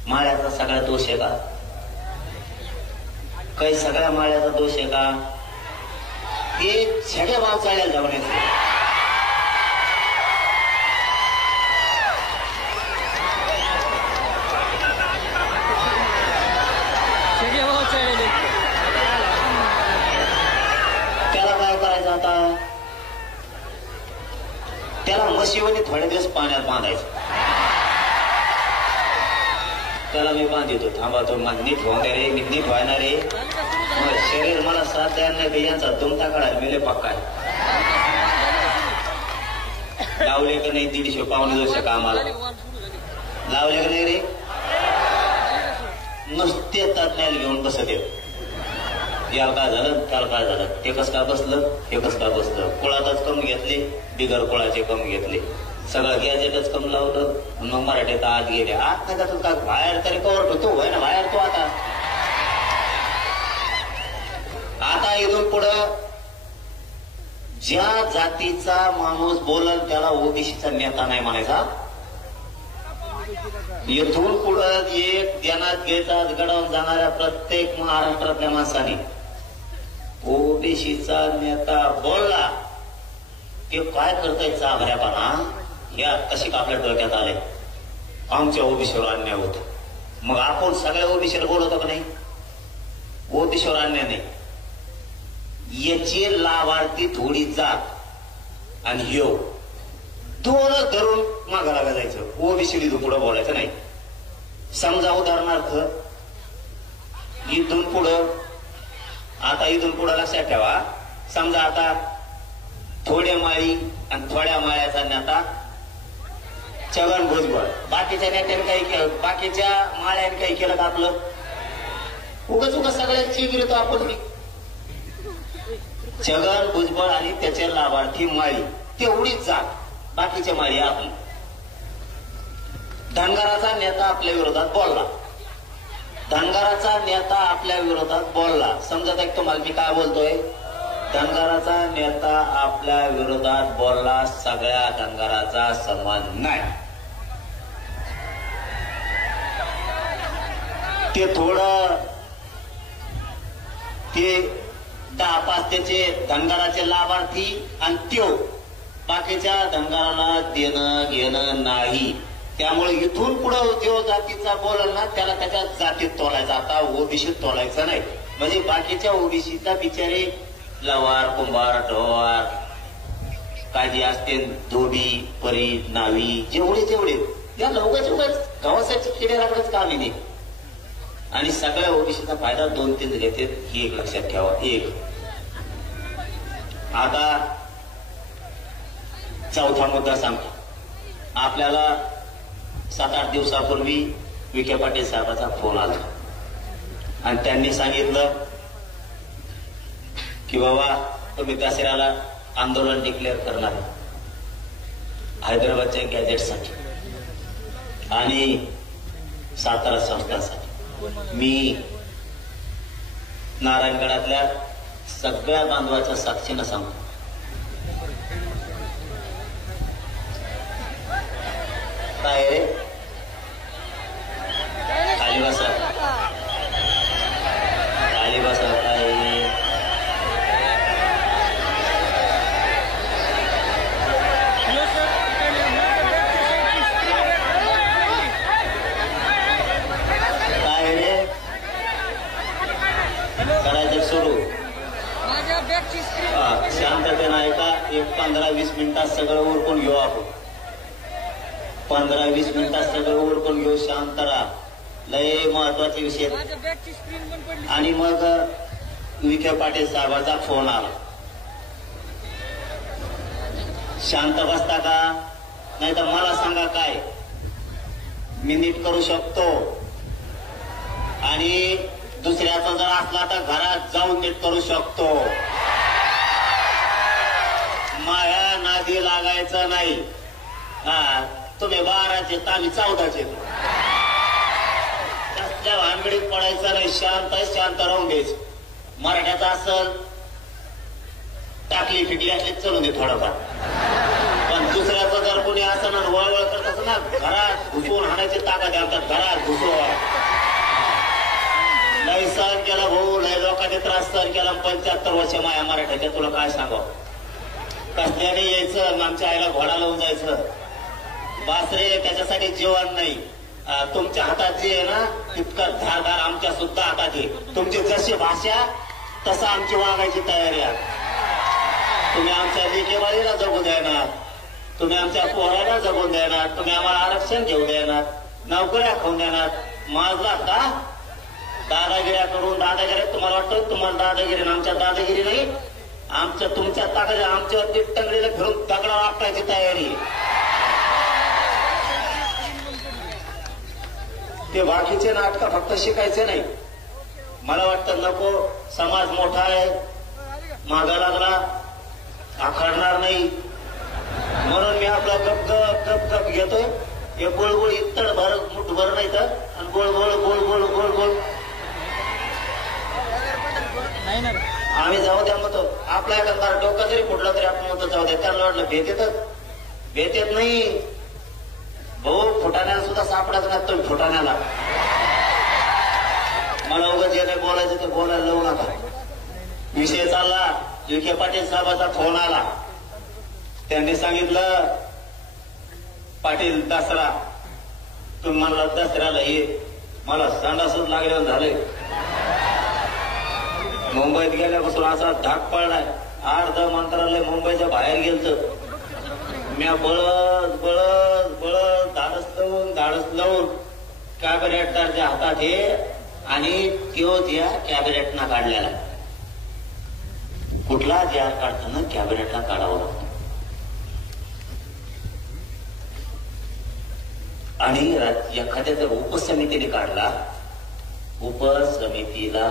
माळ्याचा सगळा दोष आहे का काही सगळ्या माळ्याचा दोष आहे का ते सगळ्या भाव चालायला जाऊन त्याला काय करायचं आता त्याला म्हशीवणी थोडे दिवस पाण्यात बांधायचं त्याला मी बांधितो थांबा तो नीट होणार रे मी नीट व्हायणार रे शरीर मला साथ द्यायला नाही तर यांचा तुमचा काढायला मिले पक्का लावले का नाही 150 पावणे 200 कामाला लावले का नाही रे नुसते तज्ञाला घेऊन बसत येत याला काय झालं त्याला काय झालं, ते कसं काय बसलं हे कसं काय बसलं, कुळातच कम घेतले बिगर कुळाचे कम घेतले, सगळं गॅजेटच कम लावलं. मग मराठीत आत गेले. आत नाही का बाहेर तरी कवर तो आहे ना बाहेर तो. आता इथून पुढं ज्या जातीचा माणूस बोलल त्याला ओबीसीचा नेता नाही म्हणायचा. इथून पुढं एक ध्यानात घेतात घडवून जाणाऱ्या प्रत्येक महाराष्ट्रातल्या माणसाने ओबीसीचा नेता बोलला ते काय करताय चाभऱ्यापणा या कशी का आपल्या डोक्यात आले. आमच्या ओबीसीवर अन्याय होतो मग आपण सगळ्या ओबीसीला बोलवतो का नाही. ओबीसीवर अन्याय नाही. याची लाभार्थी थोडी जात आणि ह्यो दोन धरून मागायला जायचं. ओबीसी पुढं बोलायचं नाही. समजा उदाहरणार्थ इथून पुढं आता इथून पुढं लक्षात ठेवा. समजा आता थोड्या माळी आणि थोड्या माळ्याचा नेता छगन भुजबळ. बाकीच्या नेत्याने काही केलं, बाकीच्या माळ्याने काही केलं का आपलं उगाच सगळ्यांची विरोध आपण. छगन भुजबळ आणि त्याचे लाभार्थी माळी तेवढीच जात, बाकीच्या माळी आपली. धनगराचा नेता आपल्या विरोधात बोलला. धनगराचा नेता आपल्या विरोधात बोलला. समजत आहे तुम्हाला मी काय बोलतोय. धनगराचा नेता आपल्या विरोधात बोलला. सगळ्या धनगराचा सन्मान नाही. ते थोडं ते 10-5 त्याचे धनगराचे लाभार्थी आणि त्यो बाकीच्या धनगराला देणं घेणं नाही. त्यामुळे इथून पुढं जो जातीचा बोलल ना त्याला त्याच्या जातीत तोलायचा. आता ओबीसीत तोलायचं नाही. म्हणजे बाकीच्या ओबीसीचा बिचारे लवार कुंभार ढोवार काजी असते धोबी परी नावी जेवढे या लवकरच उगाच गव्हासाठी किडे लागणंच काम नाही. आणि सगळ्या ओबीसीचा फायदा 2-3 घेते ही एक लक्षात ठेवा. एक आता चौथा मुद्दा सांगतो. आपल्याला 7-8 दिवसापूर्वी विखे पाटील साहेबांचा फोन आला आणि त्यांनी सांगितलं की बाबा तुम्ही दसऱ्याला आंदोलन डिक्लेअर करणार हैदराबादच्या गॅजेटसाठी आणि सातारा संस्थांसाठी. मी नारायणगडातल्या सगळ्या बांधवाच्या साक्षीनं सांगतो काय रे खाली बसा खाली बसा. काय रे करायचं सुरू शांततेनं ऐका. एक 15-20 मिनिटात सगळं उरकून घेऊ आपण. 15-20 मिनिटात सगळं उरकून घेऊ. शांत राहा. लय महत्वाचे विषय. आणि मग विखे पाटील साहेबांचा फोन आला. शांत बसता का नाही तर मला सांगा काय मी नीट करू शकतो. आणि दुसऱ्याचा जर असला तर घरात जाऊन नीट करू शकतो. माया नादी लागायचं नाही. तुम्ही 12चे तर आम्ही 14चे. त्या भानगडीत पडायचं नाही. शांत राहून द्यायचं. मराठ्याचा असल टाकली फिटली असली चलून दे थोडंफार. पण दुसऱ्याचं जर कोणी असं ना वळवळ करत असं ना घरात घुसवून हाणायची ताकद आहे. घरात घुसवा. लय सहन केला भाऊ. लय लोकांनी त्रास सहन केला. 75 वर्ष माया मराठ्याच्या. तुला काय सांगावं. कसल्याने यायचं आमच्या आईला घोडा लावून जायचं. बासरे त्याच्यासाठी जेवण नाही. तुमच्या हातात जे आहे ना तितकं धारदार आमच्या सुद्धा हातात आहे. तुमची जशी भाषा तसं आमची वागायची तयारी आहे. तुम्ही आमच्या लेकीबाळीला जगू देणार. तुम्ही आमच्या पोराला जगून देणार. तुम्ही आम्हाला आरक्षण घेऊ देणार. नोकऱ्या खाऊन देणार. माझला का दादागिऱ्या करून दादागिरी तुम्हाला वाटतं तुम्हाला दादागिरी आमच्या दादागिरी नाही. आमच्या तुमच्या ताकद आमच्या टंगडीला घेऊन दगडा आपटायची तयारी. ते बाकीचे नाटक फक्त शिकायचे नाही. मला वाटतं नको, समाज मोठा आहे, मागा लागला आखडणार नाही, म्हणून मी आपला गप गप गप गप घेतोय. हे गोळगोळ इतड भर मुठभर नाही तर, आणि गोळ गोळ गोळ गोळ गोळ गोळ नाही ना आम्ही जाऊ द्या म्हणतो. आपला एखादा डोका जरी फुटला तरी आपण म्हणतो जाऊ द्या. त्यांना वाटलं भेट येत नाही. भाऊ फुटाण्याला सुद्धा सापडायचं नाही तुम्ही फुटाण्याला. मला उगाच जे काही बोलायचं ते बोलायला लावू नका. विषय चालला, विखे पाटील साहेबाचा फोन आला. त्यांनी सांगितलं पाटील दसरा तुम्ही म्हणला दसऱ्याला ये. मला संडासच लागल्यावर झाले. मुंबईत गेल्यापासून असा धाक पडलाय. अर्ध मंत्रालय मुंबईच्या बाहेर गेलत. मी बळत बळत बळत धाडस लावून कॅबिनेटदारच्या हातात हे आणि त्यो त्या कॅबिनेटना काढलेला. कुठला जार काढताना कॅबिनेटला काढावं लागतं. आणि एखाद्या जर उपसमितीने काढला, उपसमितीला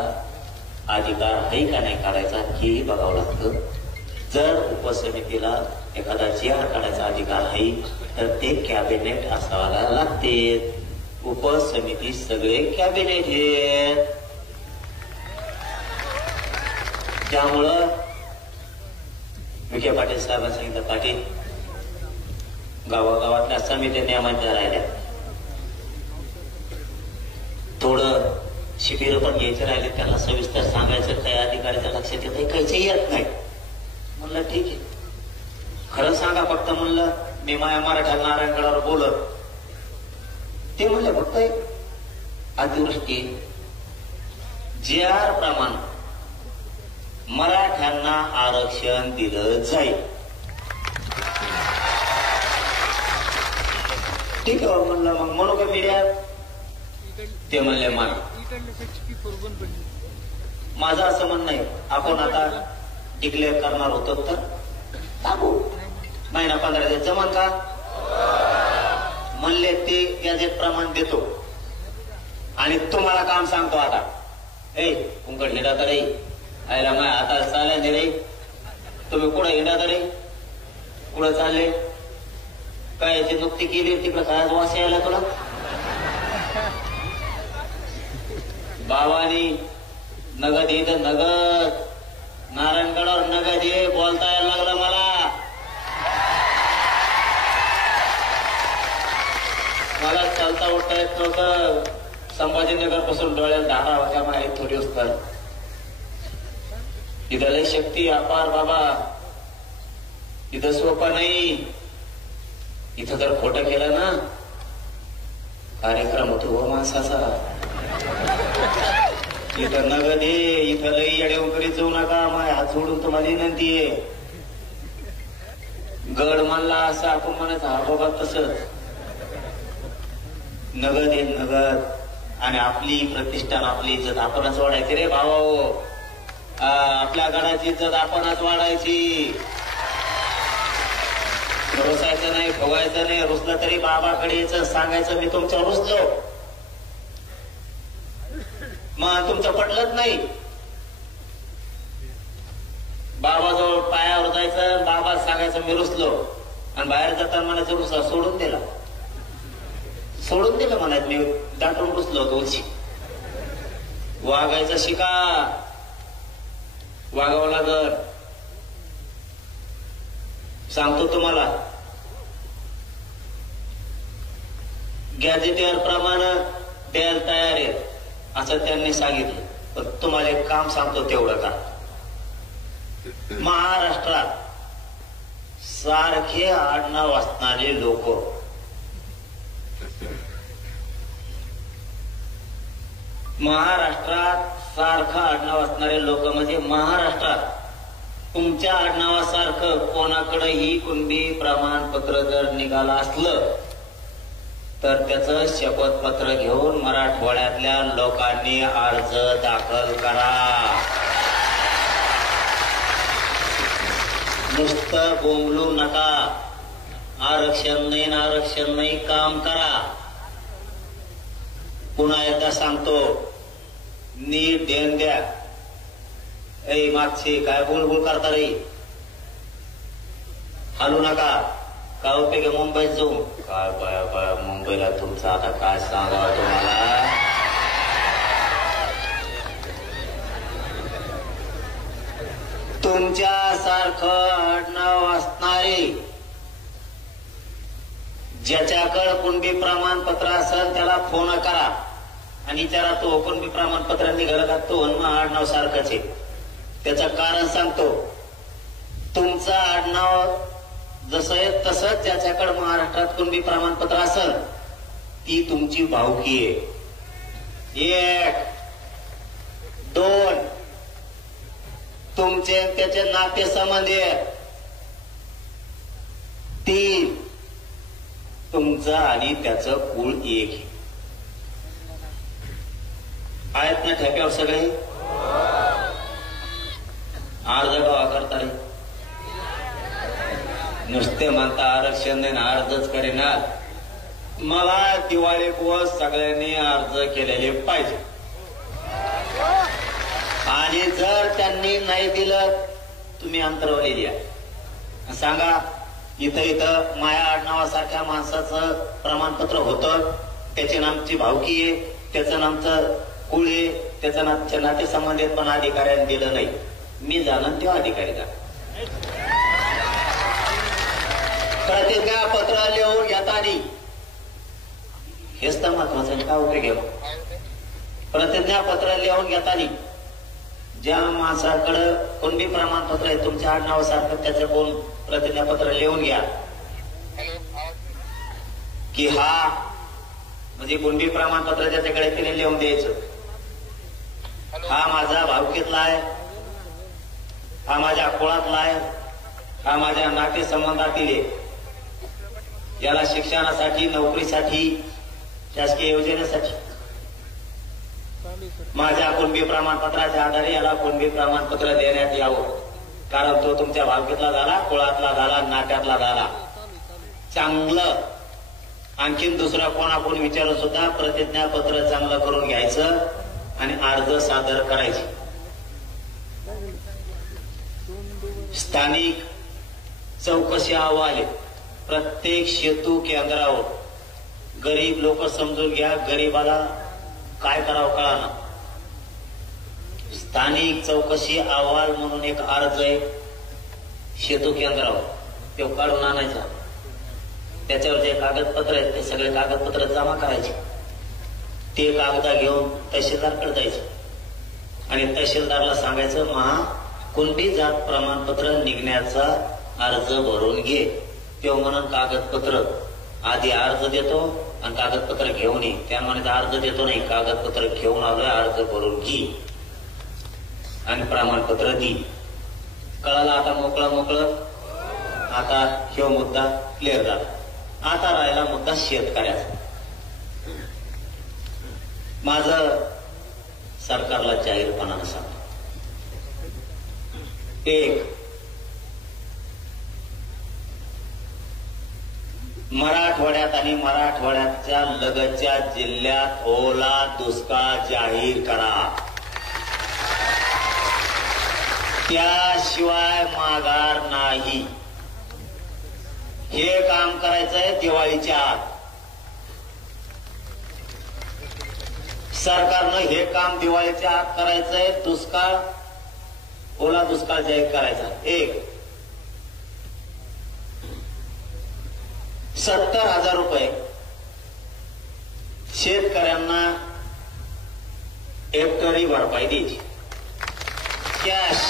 अधिकार आहे का नाही काढायचा हेही बघावं लागतं. जर उपसमितीला एखादा जार काढायचा अधिकार आहे तर ते कॅबिनेट असायला लागते. उपसमिती सगळे कॅबिनेट आहेत. त्यामुळं विखे पाटील साहेबांनी सांगितलं पाटील गावागावातल्या समित्या नियमांच्या राहिल्या, थोडं शिबिर पण घ्यायचे राहिले, त्यांना सविस्तर सांगायचं काही अधिकाऱ्याच्या लक्षात येत काहीच येत नाही. म्हणलं ठीक आहे, खरं सांगा फक्त. म्हणलं मी माया मराठा नारायणगडावर बोलत. ते म्हणले फक्त अतिवृष्टी JR प्रमाणे मराठ्यांना आरक्षण दिलं जाईल. ठीक आहे म्हणलं, मग म्हणू का मीडियात? ते म्हणले मान. माझं असं म्हणणं आहे, आपण आता डिक्लेअर करणार होतो तर टाकू. महिना 15 दिवस जमन का? म्हणले ते गॅजेट प्रमाण देतो. आणि तुम्हाला काम सांगतो आता. कुंकड हिंडा तरी आयला माय आता चालल्या नाही रे. तुम्ही कुठं हिंडा तरी कुठं चालले? काय याची नुकती केली तिकडं काय वास यायला तुला? बाबानी नगद इथं नगद नारायणगडावर नगद ये बोलता यायला लागलं मला. मला चालता उठता येत नव्हतं. संभाजीनगर पासून डोळ्यात धारा होत्या माहीत थोडी असतात. इथं लय शक्ती अपार बाबा. इथं सोपं नाही. इथं जर खोटं केलं ना कार्यक्रम होतो हो माणसाचा. इथं नगद ये, इथं लई येडेव करीत जाऊ नका. माय हात जोडून तुम्हाला विनंती आहे. गड म्हणला असं आपण म्हणायचं, हा बाबा तसंच नगद आहे नगद. आणि आपली प्रतिष्ठान आपली इज्जत आपणच वाढायची रे भावाओ. आपल्या गडाची इज्जत आपणच वाढायची. रुसायचं नाही, फुगायचं नाही. रुसलं तरी बाबाकडे यायचं, सांगायचं मी तुमच्या रुसलो. मग तुमचं पटलंच नाही, बाबाजवळ पायावर जायचं, बाबा सांगायचं मी रुसलो. आणि बाहेर जाताना म्हणायचं रुसा सोडून दिला. सोडून दिलं म्हणायचं मी दाटून रुसलो होतो. उची वागायचं शिका. वागावं लागल. सांगतो तुम्हाला, गॅजेटियर प्रमाणे द्यायला तयार आहे असं त्यांनी सांगितलं. पण तुम्हाला एक काम सांगतो तेवढं का. महाराष्ट्रात सारखे आडनाव असणारे लोक सारखं आडनाव असणारे लोक म्हणजे महाराष्ट्रात तुमच्या आडनावासारखं कोणाकडेही कुणबी प्रमाणपत्र जर निघालं असलं तर त्याचं शपथपत्र घेऊन मराठवाड्यातल्या लोकांनी अर्ज दाखल करा. नुसतं बोंबलू नका. आरक्षण नाही काम करा. पुन्हा एकदा सांगतो, नीट ध्यान द्या. ऐ मागचे काय बोलबोल करता रे, हालू नका. काय उपयोग मुंबईत जाऊन, काय बाया मुंबईला तुमचं आता काय सांगावं तुम्हाला. तुमच्यासारखं आडनाव असणारे, ज्याच्याकडे कुणबी प्रमाणपत्र असेल त्याला फोन करा आणि विचारा तो कुणबी प्रमाणपत्र निघालं का, तो आडनाव सारखंच आहे. त्याचं कारण सांगतो. तुमचं आडनाव जसं आहे तसंच ज्याच्याकडे महाराष्ट्रात कुणबी प्रमाणपत्र असेल ती तुमची भावकी आहे. 1 2 तुमचे त्याचे नातेसंबंध आहे. 3 तुमचं आणि त्याचं कुळ एक आहेत ना ठेप्यावर सगळे. अर्ज गवा करता रे, नुसते म्हणता आरक्षण नाही अर्जच करेना. मला दिवाळी दिवस सगळ्यांनी अर्ज केलेले पाहिजे आणि जर त्यांनी नाही दिलं तुम्ही अंतरवली द्या. सांगा इथं माया आडनावासारख्या माणसाचं प्रमाणपत्र होतं, त्याच्या नामची भावकी आहे, त्याचं नामचं कुळ आहे, त्याच्या नातेसंबंधित पण अधिकाऱ्यांनी दिलं नाही. मी जाणून तेव्हा अधिकारी जा. प्रतिज्ञा पत्र लिहून घेताना हेच तर महत्वाचं काय उपयोग आहे. प्रतिज्ञा पत्र लिहून घेताना ज्या माणसाकडं कुणबी प्रमाणपत्र आहे तुमच्या आडनावासारखं त्याचं कोण प्रतिज्ञापत्र लिहून घ्या की हा म्हणजे कुणबी प्रमाणपत्र ज्याच्याकडे त्याने लिहून द्यायचं. हा माझा भावकीतला आहे, हा माझ्या कुळातला आहे, हा माझ्या नातेसंबंधातील आहे. याला शिक्षणासाठी, नोकरीसाठी, शासकीय योजनेसाठी माझ्या कुणबी प्रमाणपत्राच्या आधारे याला कुणबी प्रमाणपत्र देण्यात यावं. कारण तो तुमच्या भावकीतला झाला, कुळातला झाला, नात्यातला झाला. चांगलं आणखीन दुसरा कोणाकोण विचारून सुद्धा प्रतिज्ञापत्र चांगलं करून घ्यायचं आणि अर्ज सादर करायचे. स्थानिक चौकशी अहवाल प्रत्येक सेतू केंद्रावर. गरीब लोक समजून घ्या, गरीबाला काय करावं कळाना. स्थानिक चौकशी अहवाल म्हणून एक अर्ज आहे सेतू केंद्रावर, तो काढून आणायचा. त्याच्यावर जे कागदपत्र आहेत ते सगळे कागदपत्र जमा करायचे. ते कागद घेऊन तहसीलदारकडे जायचे आणि तहसीलदारला सांगायचं महा कुणबी जात प्रमाणपत्र निघण्याचा अर्ज भरून घे. तो म्हणून कागदपत्र आधी अर्ज देतो आणि कागदपत्र घेऊन ये. त्यामुळे अर्ज देतो नाही, कागदपत्र घेऊन आलोय, अर्ज भरून घे आणि प्रमाणपत्र दी. कळाला आता मोकळं. आता ह्यो मुद्दा क्लिअर झाला. आता राहिला मुद्दा शेतकऱ्याचा. माझं सरकारला जाहीरपणानं सांगतो. 1 मराठवाड्यात आणि मराठवाड्याच्या लगतच्या जिल्ह्यात ओला दुष्काळ जाहीर करा. त्याशिवाय माघार नाही. हे काम करायचंय दिवाळीच्या आत. सरकारनं हे काम दिवाळीच्या आत करायचंय. दुष्काळ, ओला दुष्काळ जाहीर करायचा. 1 70,000 रुपये शेतकऱ्यांना हेक्टरी भरपाई द्यायची कॅश.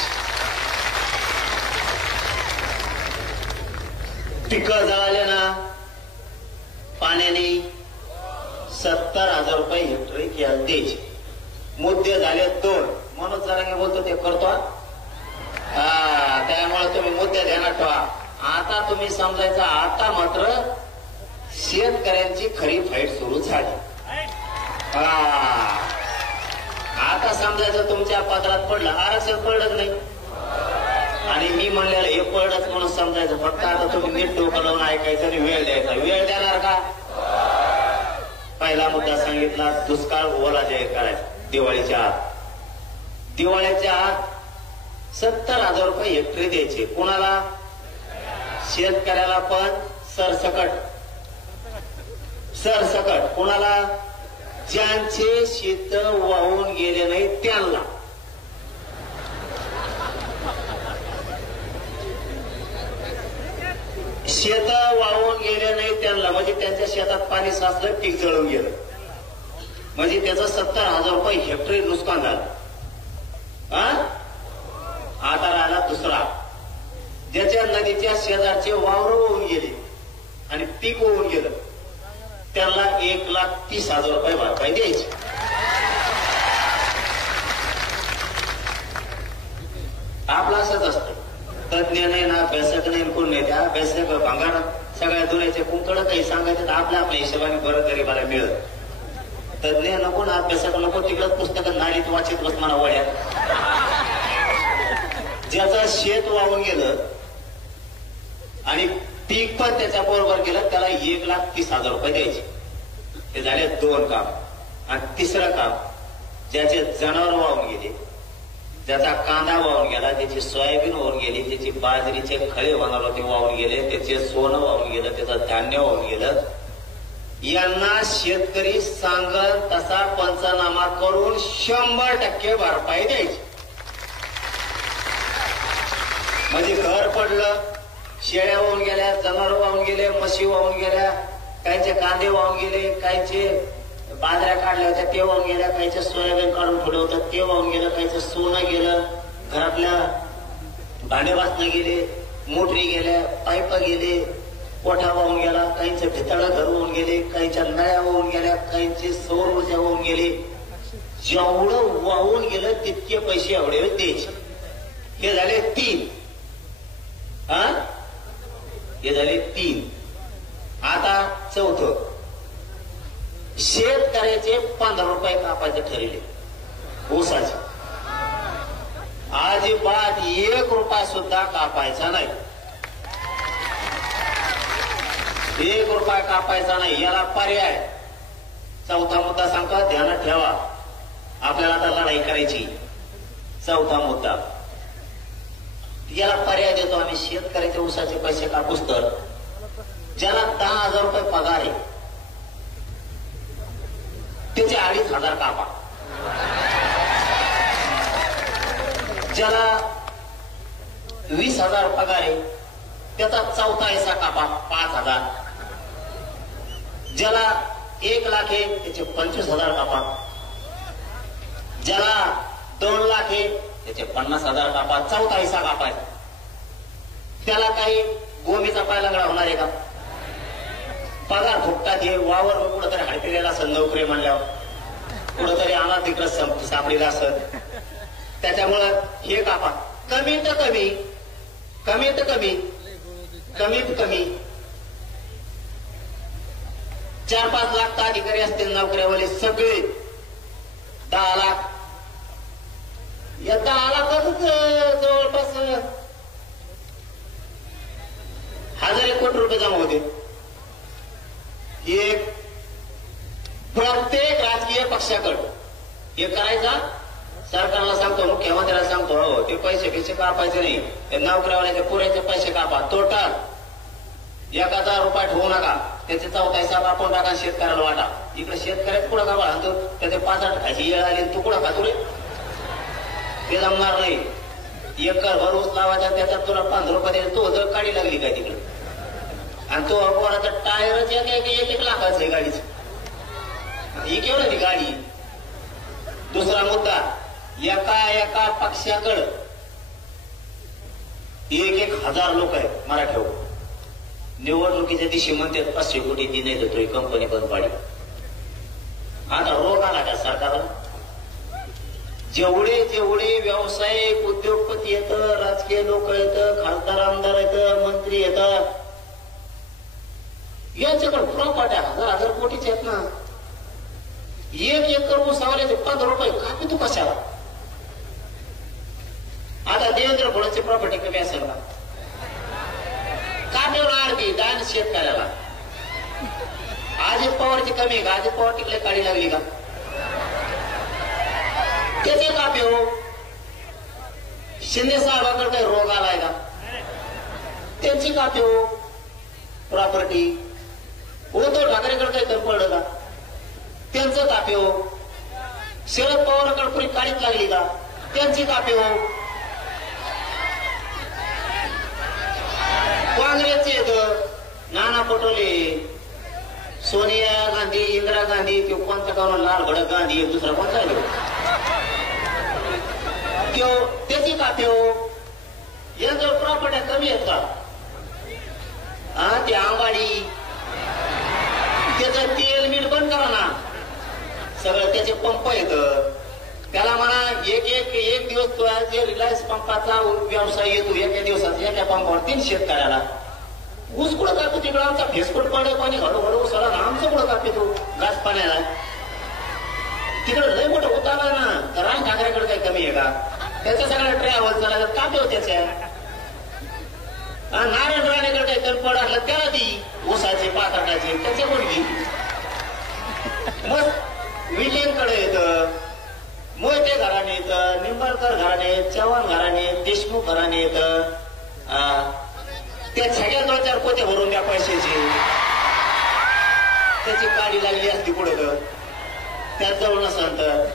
पिकं जळाले ना पाण्याने 70,000 रुपये हेक्टरी कॅश द्यायची. मुद्दे झाले 2 म्हणून जरा बोलतो ते करतो. त्यामुळे तुम्ही मुद्दे ध्यानात ठेवा. आता तुम्ही समजायचं आता मात्र शेतकऱ्यांची खरी फाईट सुरू झाली. आता समजायचं तुमच्या पदरात पडलं, आरक्षण पडलंच नाही आणि मी म्हणलेलं हे पडलंच म्हणून समजायचं. फक्त आता तुम्ही नीट डोकं लावून ऐकायचं आणि वेळ द्यायचा. वेळ देणार का? पहिला मुद्दा सांगितला दुष्काळ ओला जाहीर करायचा दिवाळीच्या आत. दिवाळीच्या आत 70,000 रुपये हेक्टरी द्यायचे. कोणाला? शेतकऱ्याला पण सरसकट. कोणाला? ज्यांचे शेत वाहून गेले नाही त्यांना. शेत वाहून गेले नाही त्यांना म्हणजे त्यांच्या शेतात पाणी साचलं, पीक जळून गेलं, म्हणजे त्याचं 70,000 रुपये हेक्टरी नुकसान झालं. आता राहिला दुसरा, ज्याच्या नदीच्या शेजारचे वावर होऊन गेले आणि पीक होऊन गेलं, त्याला 1,30,000 रुपये भरपाई द्यायची. आपलं असंच असतं. तज्ञ नाही ना, अभ्यासक नाही, कोण नाही. त्या अभ्यासक भांगार सगळ्या दुनियाचे कुंकड काही सांगायचं तर आपल्या हिशोबाने बरं गरीबाला मिळत. तज्ञ नको ना, अभ्यासक नको, तिकडं पुस्तकं नालीत वाचित बस मला वड्यात. ज्याचं शेत वाहून गेलं आणि पीक पण त्याच्या बरोबर गेलं, त्याला 1,30,000 रुपये द्यायचे. हे झाले 2 काम. आणि तिसरं काम, ज्याचे जनावर वाहून गेले, ज्याचा कांदा वाहून गेला, त्याची सोयाबीन वाहून गेली, त्याची बाजरीचे खळे होणार होते वाहून गेले, त्याचे सोनं वाहून गेलं, त्याचं धान्य वाहून गेलं, यांना शेतकरी सांगत तसा पंचनामा करून 100% भरपाई द्यायची. म्हणजे घर पडलं, शेळ्या वाहून गेल्या, जनावर वाहून गेले, म्हशी वाहून गेल्या, काहींचे कांदे वाहून गेले, काहींचे बाजऱ्या काढल्या होत्या ते वाहून गेल्या, काहींचे सोयाबीन काढून ठेवलं होतं ते वाहून गेलं, काहींचं सोनं गेलं, घरातल्या भांडे वासनं गेले, मोटरी गेल्या, पाईप गेले, कोठा वाहून गेला, काहींचे भितळं घर वाहून गेले, काहींच्या नळ्या वाहून गेल्या, काहींची सौर ऊर्जा वाहून गेली. जेवढं वाहून गेलं तितके पैसे एवढे द्यायचे. हे झाले 3. हे झाले 3. आता चौथं, शेतकऱ्याचे 15 रुपये कापायचे ठरले ऊसाचे. अजिबात 1 रुपया सुद्धा कापायचा नाही. 1 रुपया कापायचा नाही. याला पर्याय. चौथा मुद्दा सांगतो, ध्यानात ठेवा. आपल्याला आता लढाई करायची. चौथा मुद्दा, याला पर्याय देतो आम्ही. शेतकऱ्याच्या ऊसाचे पैसे कापूस तर ज्याला 10,000 रुपये पगार आहे त्याचे 2,500 कापा. ज्याला 20,000 पगार आहे त्याचा 1/4 हिस्सा कापा, 5,000. ज्याला 1 लाख आहे त्याचे 25,000 कापा. ज्याला 2 लाख आहे त्याचे 50,000 कापा. 1/4 हिस्सा कापाय. त्याला काही गोमीचा पाय लागला होणार आहे का? पगार फुकटात हे वावर कुठंतरी हडपिलेला असेल, नोकरी म्हणल्यावर कुठंतरी आला तिकडं सापडीला असेल, त्याच्यामुळं हे कापा. कमीत कमी 4-5 लाख अधिकारी असतील नोकऱ्यावाले सगळे. 10 लाख. या 10 लाखातच जवळपास 1,000 कोटी रुपये जमा होते. एक प्रत्येक राजकीय पक्षाकडे हे करायचा. सरकारला सांगतो, मुख्यमंत्र्याला सांगतो, हो ते पैसे कापायचे नाही, ते नोकऱ्यावाल्याचे पुरेचे पैसे कापा. टोटल 1,000 रुपये ठेवू नका. त्याचे 1/4 हिस्सा कापून टाका, शेतकऱ्याला वाटा. इकडे शेतकऱ्यात कुठं का बाळतो, त्याचे 5-8 खायची येळ आली, तू कुठं खातो रे? ते जमणार नाही. 1 एकर भर ऊस लावायचा, त्याच्यात तुला 15 रुपये द्यायचे. तो जर गाडी लागली काय तिकडे, आणि तो कोणाचा टायरच 1 लाखाचं आहे गाडीच. ही केवढं ती गाडी. दुसरा मुद्दा, एका पक्षाकडे 1,000 लोक आहेत मराठ्यावर. निवडणुकीच्या दिवशी म्हणतात 500 कोटी ती नाही देतोय, कंपनी बंद पाडी. आता रोग आला का सरकारला? जेवढे व्यावसायिक उद्योगपती येतं, राजकीय लोक येतं, खासदार आमदार येतं, मंत्री येतात, यांच्याकडे प्रॉपर्टी 1,000 कोटीचे आहेत ना. 1 एकर ऊसावाल्याचे 15 रुपये कापी तू कशाला? आता देवेंद्र फडणवीसची प्रॉपर्टी कमी असेल ना, कापीवर आरबी दान शेतकऱ्याला. अजित पवारची कमी का? अजित पवार तिकडे काढी लागली का? त्याचे कापी हो. शिंदे साहेबांकडे काही रोग आलाय का? त्यांची कापी हो प्रॉपर्टी. उद्धव ठाकरेकडे काही कमी पडलं का? त्यांचं कापी हो. शरद पवारकडे पुरी काळीच लागली का? त्यांची कापी हो. काँग्रेसचे येत नाना पटोले, सोनिया गांधी, इंदिरा गांधी, किंवा कोणता गाव लाल भडक गांधी, दुसरा कोणता आहे त्याची कापी हो. यांचं प्रॉपर्ट्या कमी आहेत का? ते आंबाडी त्याचं तेल मीठ बंद करा ना. सगळं त्याचे पंप येत. त्याला म्हणा एक दिवस जे रिलायन्स पंपाचा व्यवसाय येतो एका दिवसाचा एका पंपावर 3 शेतकऱ्याला ऊस कुठं कापतो? तिकडं आमचा फेसकोट पडे पाणी हळूहळू सरा आमचं कुठं कापतो घास पाण्याला? तिकडं लय मोठं होत आला ना. राज ठाकरेकडे काही कमी आहे का? त्याच्या सगळ्या ट्रॅव्हल चालायला कापतो त्याच्या. नारायण राणेकडे काही कमी पड असलं त्याला ती ऊसाची पाताटाची त्याच्या मुलगी. मग विलेनकडे येतं, मोहिते घराणे येतं, निंबाळकर घराणे, चव्हाण घराणे, देशमुख घराणे येतं. त्या सगळ्या 2-4 पोते भरून द्या पैशाची. त्याची काडी लागली असती पुढे तर त्यात जवळ नसतं तर.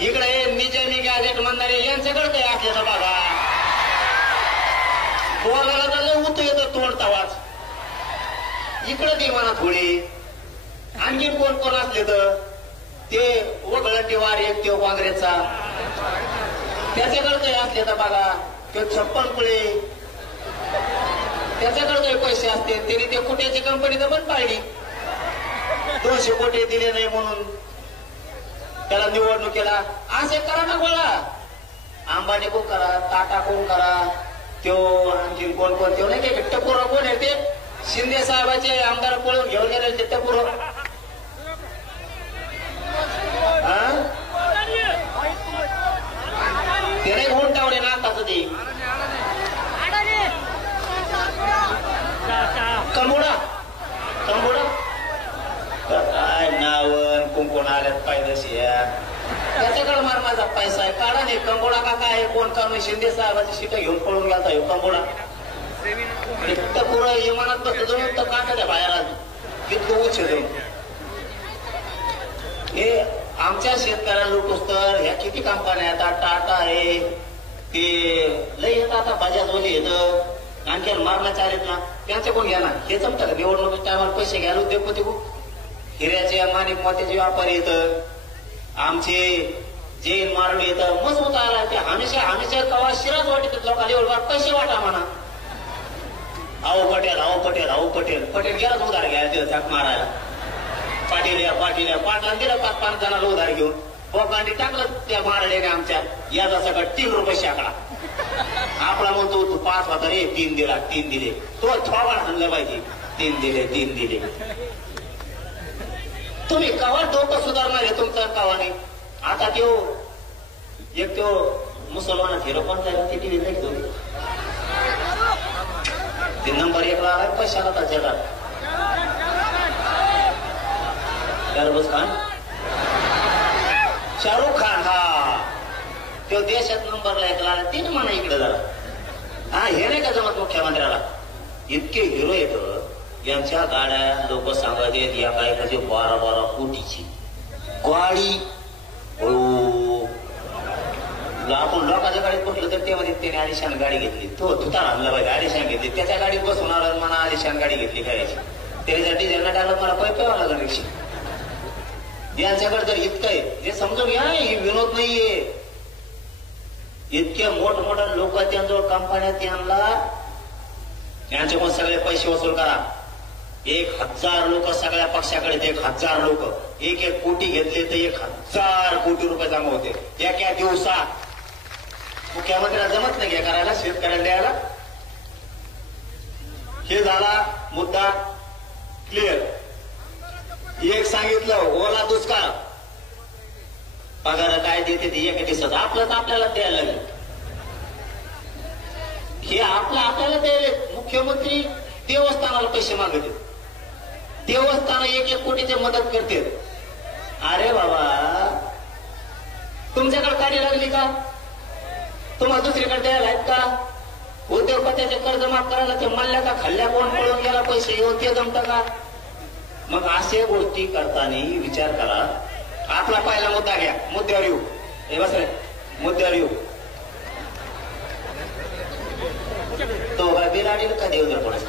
इकडे निजामी गॅजेट म्हणणारे यांच्याकडे काही असल्याचा बघा. बोलायला तर लय उतू येतं तोंड तवाच. इकडे ती म्हणा थोडी. आणखी कोण असले तर ते वगळटी वार एक तो काँग्रेसचा त्याच्याकडे काही असले तर बघा. ते 56 पुळे त्याच्याकडे काही पैसे असते. तरी ते कुठ्याची कंपनी तर बंद पाडली. 200 कोटी दिले नाही म्हणून त्याला निवडणुकीला. असे करा ना गोळा. अंबानी कोण करा, टाटा कोण करा, त्यो आणखी कोण त्यो नाही का टपोरा कोण आहे ते शिंदे साहेबाचे आमदार पळून घेऊन गेले ते टपोर. ते नाही होऊन टावडे ना आताच ते कंबोडा काय नावन कुंकोण आल्यात पायदशी. त्याच्याकडे मार माझा पैसा आहे. काढा नाही कंबोडा का काय कोण काढून शिंदे साहेबाची सीट घेऊन पळून गेला हो कंबोडा. इतकं पुरं विमानात बसतो तर काढा त्या बाहेर इतकं उच्च. हे आमच्या शेतकऱ्या लोक तर ह्या किती कंपन्या येतात. टाटा आहे ते लय येतात. आता बजाजवाले येतं. आणखी मारण्याचे आलेत ना त्यांचे कोण घ्या ना. हे जमतं का निवडणुकीच्या टायमाला पैसे घ्यायला उद्योगपती खूप. हिऱ्याचे माणिक मोत्याचे व्यापारी येतं. आमचे जैन मारणी येतं. मजबूत आला ते हमेशा कवा शिराज वाटत लोकांना एवढं पैसे वाटा म्हणा. आहो पटेल गेलाच उधार घ्यायला झाक मारायला. पाटील पाटला दिलं 5-5 जणांना उधार घेऊन बोकांडी टाकलं त्या मारल्याने आमच्या याचा सगळं 3 रुपये शाकडा. आपला म्हणतो तू 5 होता रे 3 दिले. तो थोडा आणलं पाहिजे. 3 दिले. तुम्ही कवा डोकं सुधारणार आहे तुमचं कवाने. आता तो मुसलमान हिरो पण ती टीव्ही नाही घेऊन ते नंबर 1 ला आहे पैशाला तर जगात. खान शाहरुख खान तो देशात नंबरला 1 ला. 3 म्हणा इकडे जरा. हे नाही का जमत मुख्यमंत्र्याला. इतके हिरो येत यांच्या गाड्या लोक सांगत येत या काय कधी 12 कोटीची गाडी. आपण लोकांच्या गाडीत बसलो तर तेव्हा त्याने आलिशान गाडी घेतली. तो तुतार आणला पाहिजे. आलिशान घेतली. त्याच्या गाडीत बसवणार म्हणा आलिशान गाडी घेतली काय त्याच्यासाठी ज्यांना टाकलं मला पैपेवा लागला रिक्षा. यांच्याकडे जर इतकं आहे हे समजून घ्या. हे विनोद नाहीये. इतके मोठमोठ्या लोक त्यांजवळ कंपन्यात यांना यांच्याकडून सगळे पैसे वसूल करा. 1000 लोक सगळ्या पक्षाकडे 1000 लोक 1 कोटी घेतले तर 1000 कोटी रुपये जमा होते एका दिवसात. मुख्यमंत्र्याला जमत नाही करायला शेतकऱ्याला द्यायला. हे झाला मुद्दा क्लिअर. एक सांगितलं ओला दुष्काळ पगार काय देते ते एका दिवसात. आपलं तर आपल्याला द्यायला लागेल. हे आपल्याला द्यायला. मुख्यमंत्री देवस्थानाला पैसे मागते. देवस्थान 1 कोटीची मदत करते. अरे बाबा तुमच्याकडे गाडी लागली का? तुम्हाला दुसरीकडे द्यायला आहेत का? उद्योगपत्याचे कर्ज माफ करायला ते मल्ल्या का खाल्ल्या कोण पळून गेला पैसे येऊन ते जमतं का? मग असे गोष्टी करताना विचार करा. आपला पहिला मुद्दा घ्या, मुद्द्यावर येऊ. हे बस रे, मुद्द्यावर येऊ. तो बिराडीला का देऊ दर पडायचा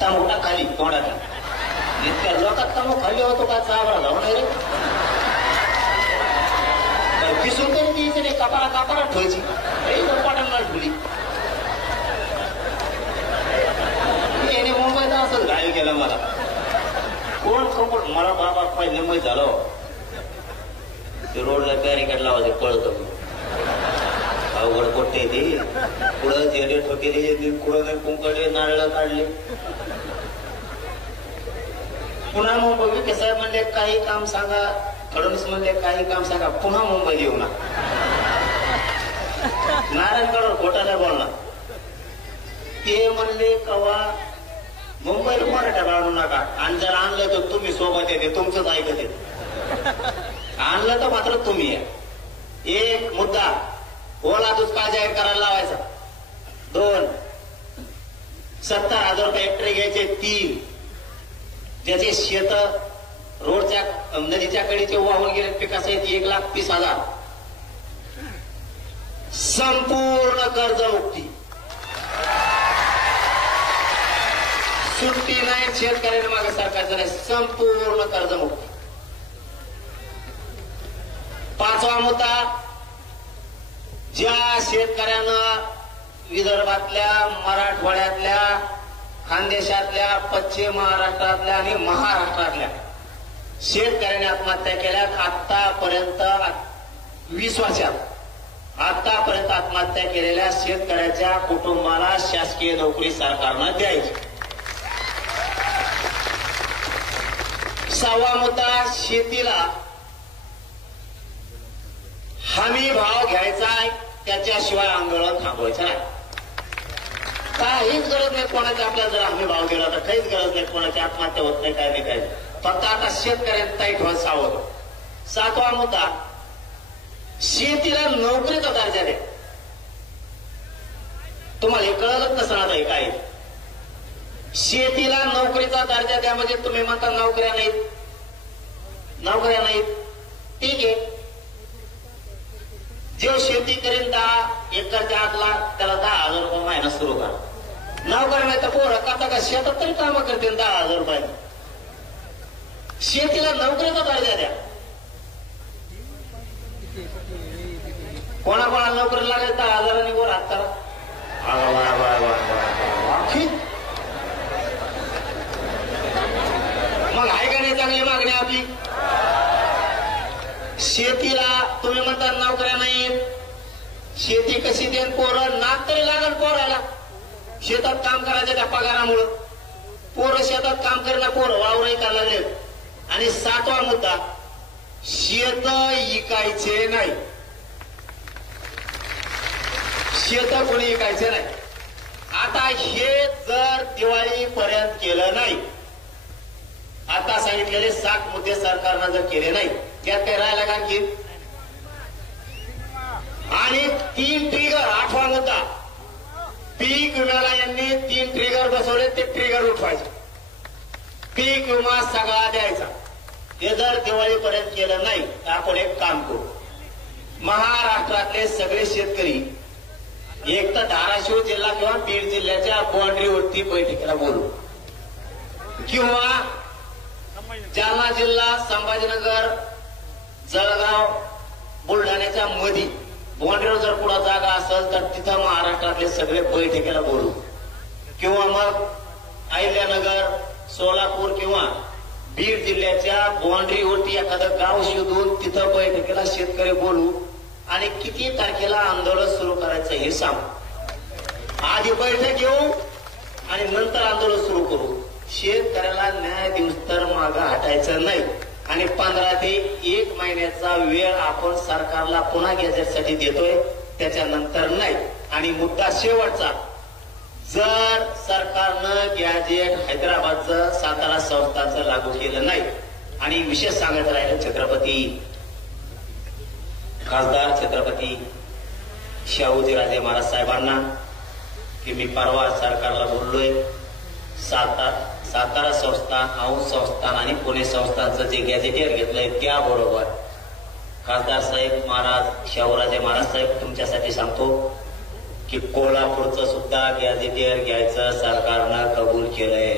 तांबूटा खाली तोंडाला. इतक्या लोकात तांबू खाली होतो का? चाबरा जाऊ नाही रे. पिसून तरी द्यायचं नाही, कापारा कापारा ठेवायची. पाटांना ठेवली. याने मुंबईत असंच घायल केलं मला. कोण कोण मला बाबा पहिले मुंबईत झालो. ते रोडला बॅरिकेड लावायचं कळत अवघड कोटे ते पुढं झेडे ठोकेले, पुढं नाही कुंकडे नारळ काढले. पुन्हा मुंबई विखे साहेब म्हणले काही काम सांगा, फडणवीस म्हणले काही काम सांगा, पुन्हा मुंबई येऊ ना. नारायणगडवर खोटा नाही बोलणार. ते म्हणले कवा मुंबईला मराठा आणू नका, आणि जर आणलं तर तुम्ही सोबत येते, तुमचंच ऐकत येते. आणलं तर मात्र तुम्ही या. एक मुद्दा, ओला दुष्काळ जाहीर करायला लावायचा. 2, 70,000 रुपये हेक्टरी घ्यायचे. 3, ज्याचे शेत रोडच्या नदीच्या कडेचे वाहून गेले पिकासहित 1,30,000. संपूर्ण कर्जमुक्ती. सुट्टी नाही शेतकऱ्यांना मागे सरकारचं नाही, संपूर्ण कर्जमुक्ती. 5वा मुद्दा, ज्या शेतकऱ्यानं विदर्भातल्या, मराठवाड्यातल्या, खानदेशातल्या, पश्चिम महाराष्ट्रातल्या आणि महाराष्ट्रातल्या शेतकऱ्यांनी आत्महत्या केल्या. आतापर्यंत 20 वर्षात आतापर्यंत आत्महत्या केलेल्या शेतकऱ्याच्या कुटुंबाला शासकीय नोकरी सरकारनं द्यायची. 6वा मुद्दा, शेतीला हमी भाव घ्यायचा आहे, त्याच्याशिवाय आंदोलन थांबवायचं नाही. काहीच गरज नाही कोणाची. आपल्याला जर हमी भाव दिला तर काहीच गरज नाही कोणाची आत्महत्या होत नाही, काय नाही काय. फक्त आता शेतकऱ्यांना ताईट व्हायला सावध. 7वा मुद्दा, शेतीला नोकरीचा दर्जा द्या. तुम्हाला हे कळलंच नसणार आता हे काय. शेतीला नोकरीचा दर्जा द्या म्हणजे तुम्ही म्हणता नोकऱ्या नाहीत, नोकऱ्या नाहीत. ठीक आहे, जो शेती करेन 10 एकरच्या आतला त्याला 10,000 रुपये महिना सुरू करा. नोकऱ्या नाही तर पोरं करता का शेतात तरी कामं करते 10,000 रुपये. शेतीला नोकरीचा दर्जा द्या. कोणाकोणाला नोकरी लागेल 10,000 वर हात करा. मग आहे का नाही चांगली मागणी आपली? शेतीला तुम्ही म्हणता नोकऱ्या नाहीत, शेती कशी देन? पोरं नाक तरी लागल पोराला. शेतात काम करायचं त्या पगारामुळं. पोरं शेतात काम करणं, पोरं वावरही करायला लागले. आणि 7वा मुद्दा, शेत इकायचे नाही. शेत कोणी इकायचे नाही. आता हे जर दिवाळीपर्यंत केलं नाही, आता सांगितलेले 7 मुद्दे सरकारनं जर केले नाही, त्यात काही राहिला का आणखी? आणि 3 ट्रिगर. 8वा मुद्दा, पीक विम्याला यांनी 3 ट्रिगर बसवले, ते ट्रिगर उठवायचे. पीक विमा सगळा द्यायचा. हे जर दिवाळीपर्यंत केलं नाही तर आपण एक काम करू. महाराष्ट्रातले सगळे शेतकरी एक तर धाराशिव जिल्हा किंवा बीड जिल्ह्याच्या बाउंड्रीवरती बैठकीला बोलू, किंवा जालना जिल्हा, संभाजीनगर, जळगाव, बुलढाण्याच्या मधी बाउंड्रीवर जर पुढे जागा असेल तर तिथं महाराष्ट्रातले सगळे बैठकीला बोलू, किंवा मग अहिल्यानगर, सोलापूर किंवा बीड जिल्ह्याच्या बाउंड्रीवरती एखादं गाव शोधून तिथं बैठकीला शेतकरी बोलू आणि किती तारखेला आंदोलन सुरू करायचं हे सांग. आधी बैठक घेऊ आणि नंतर आंदोलन सुरू करू. शेतकऱ्याला न्याय दिवस तर मागं हटायचं नाही. आणि 15 ते 1 महिन्याचा वेळ आपण सरकारला पुन्हा गॅजेटसाठी देतोय, त्याच्यानंतर नाही. आणि मुद्दा शेवटचा, जर सरकारनं गॅजेट हैदराबादचं, सातारा संस्थांचं लागू केलं नाही, आणि विशेष सांगायचं राहिलं छत्रपती खासदार छत्रपती शाहूजीराजे महाराज साहेबांना की मी परवा सरकारला बोललोय, सातारा संस्थान, औंध संस्थान आणि पुणे संस्थानचं जे गॅजेटियर घेतलंय त्याबरोबर खासदार साहेब महाराज शाहूराजे महाराज साहेब तुमच्यासाठी सांगतो की कोल्हापूरचं सुद्धा गॅजेटियर घ्यायचं सरकारनं कबूल केलंय.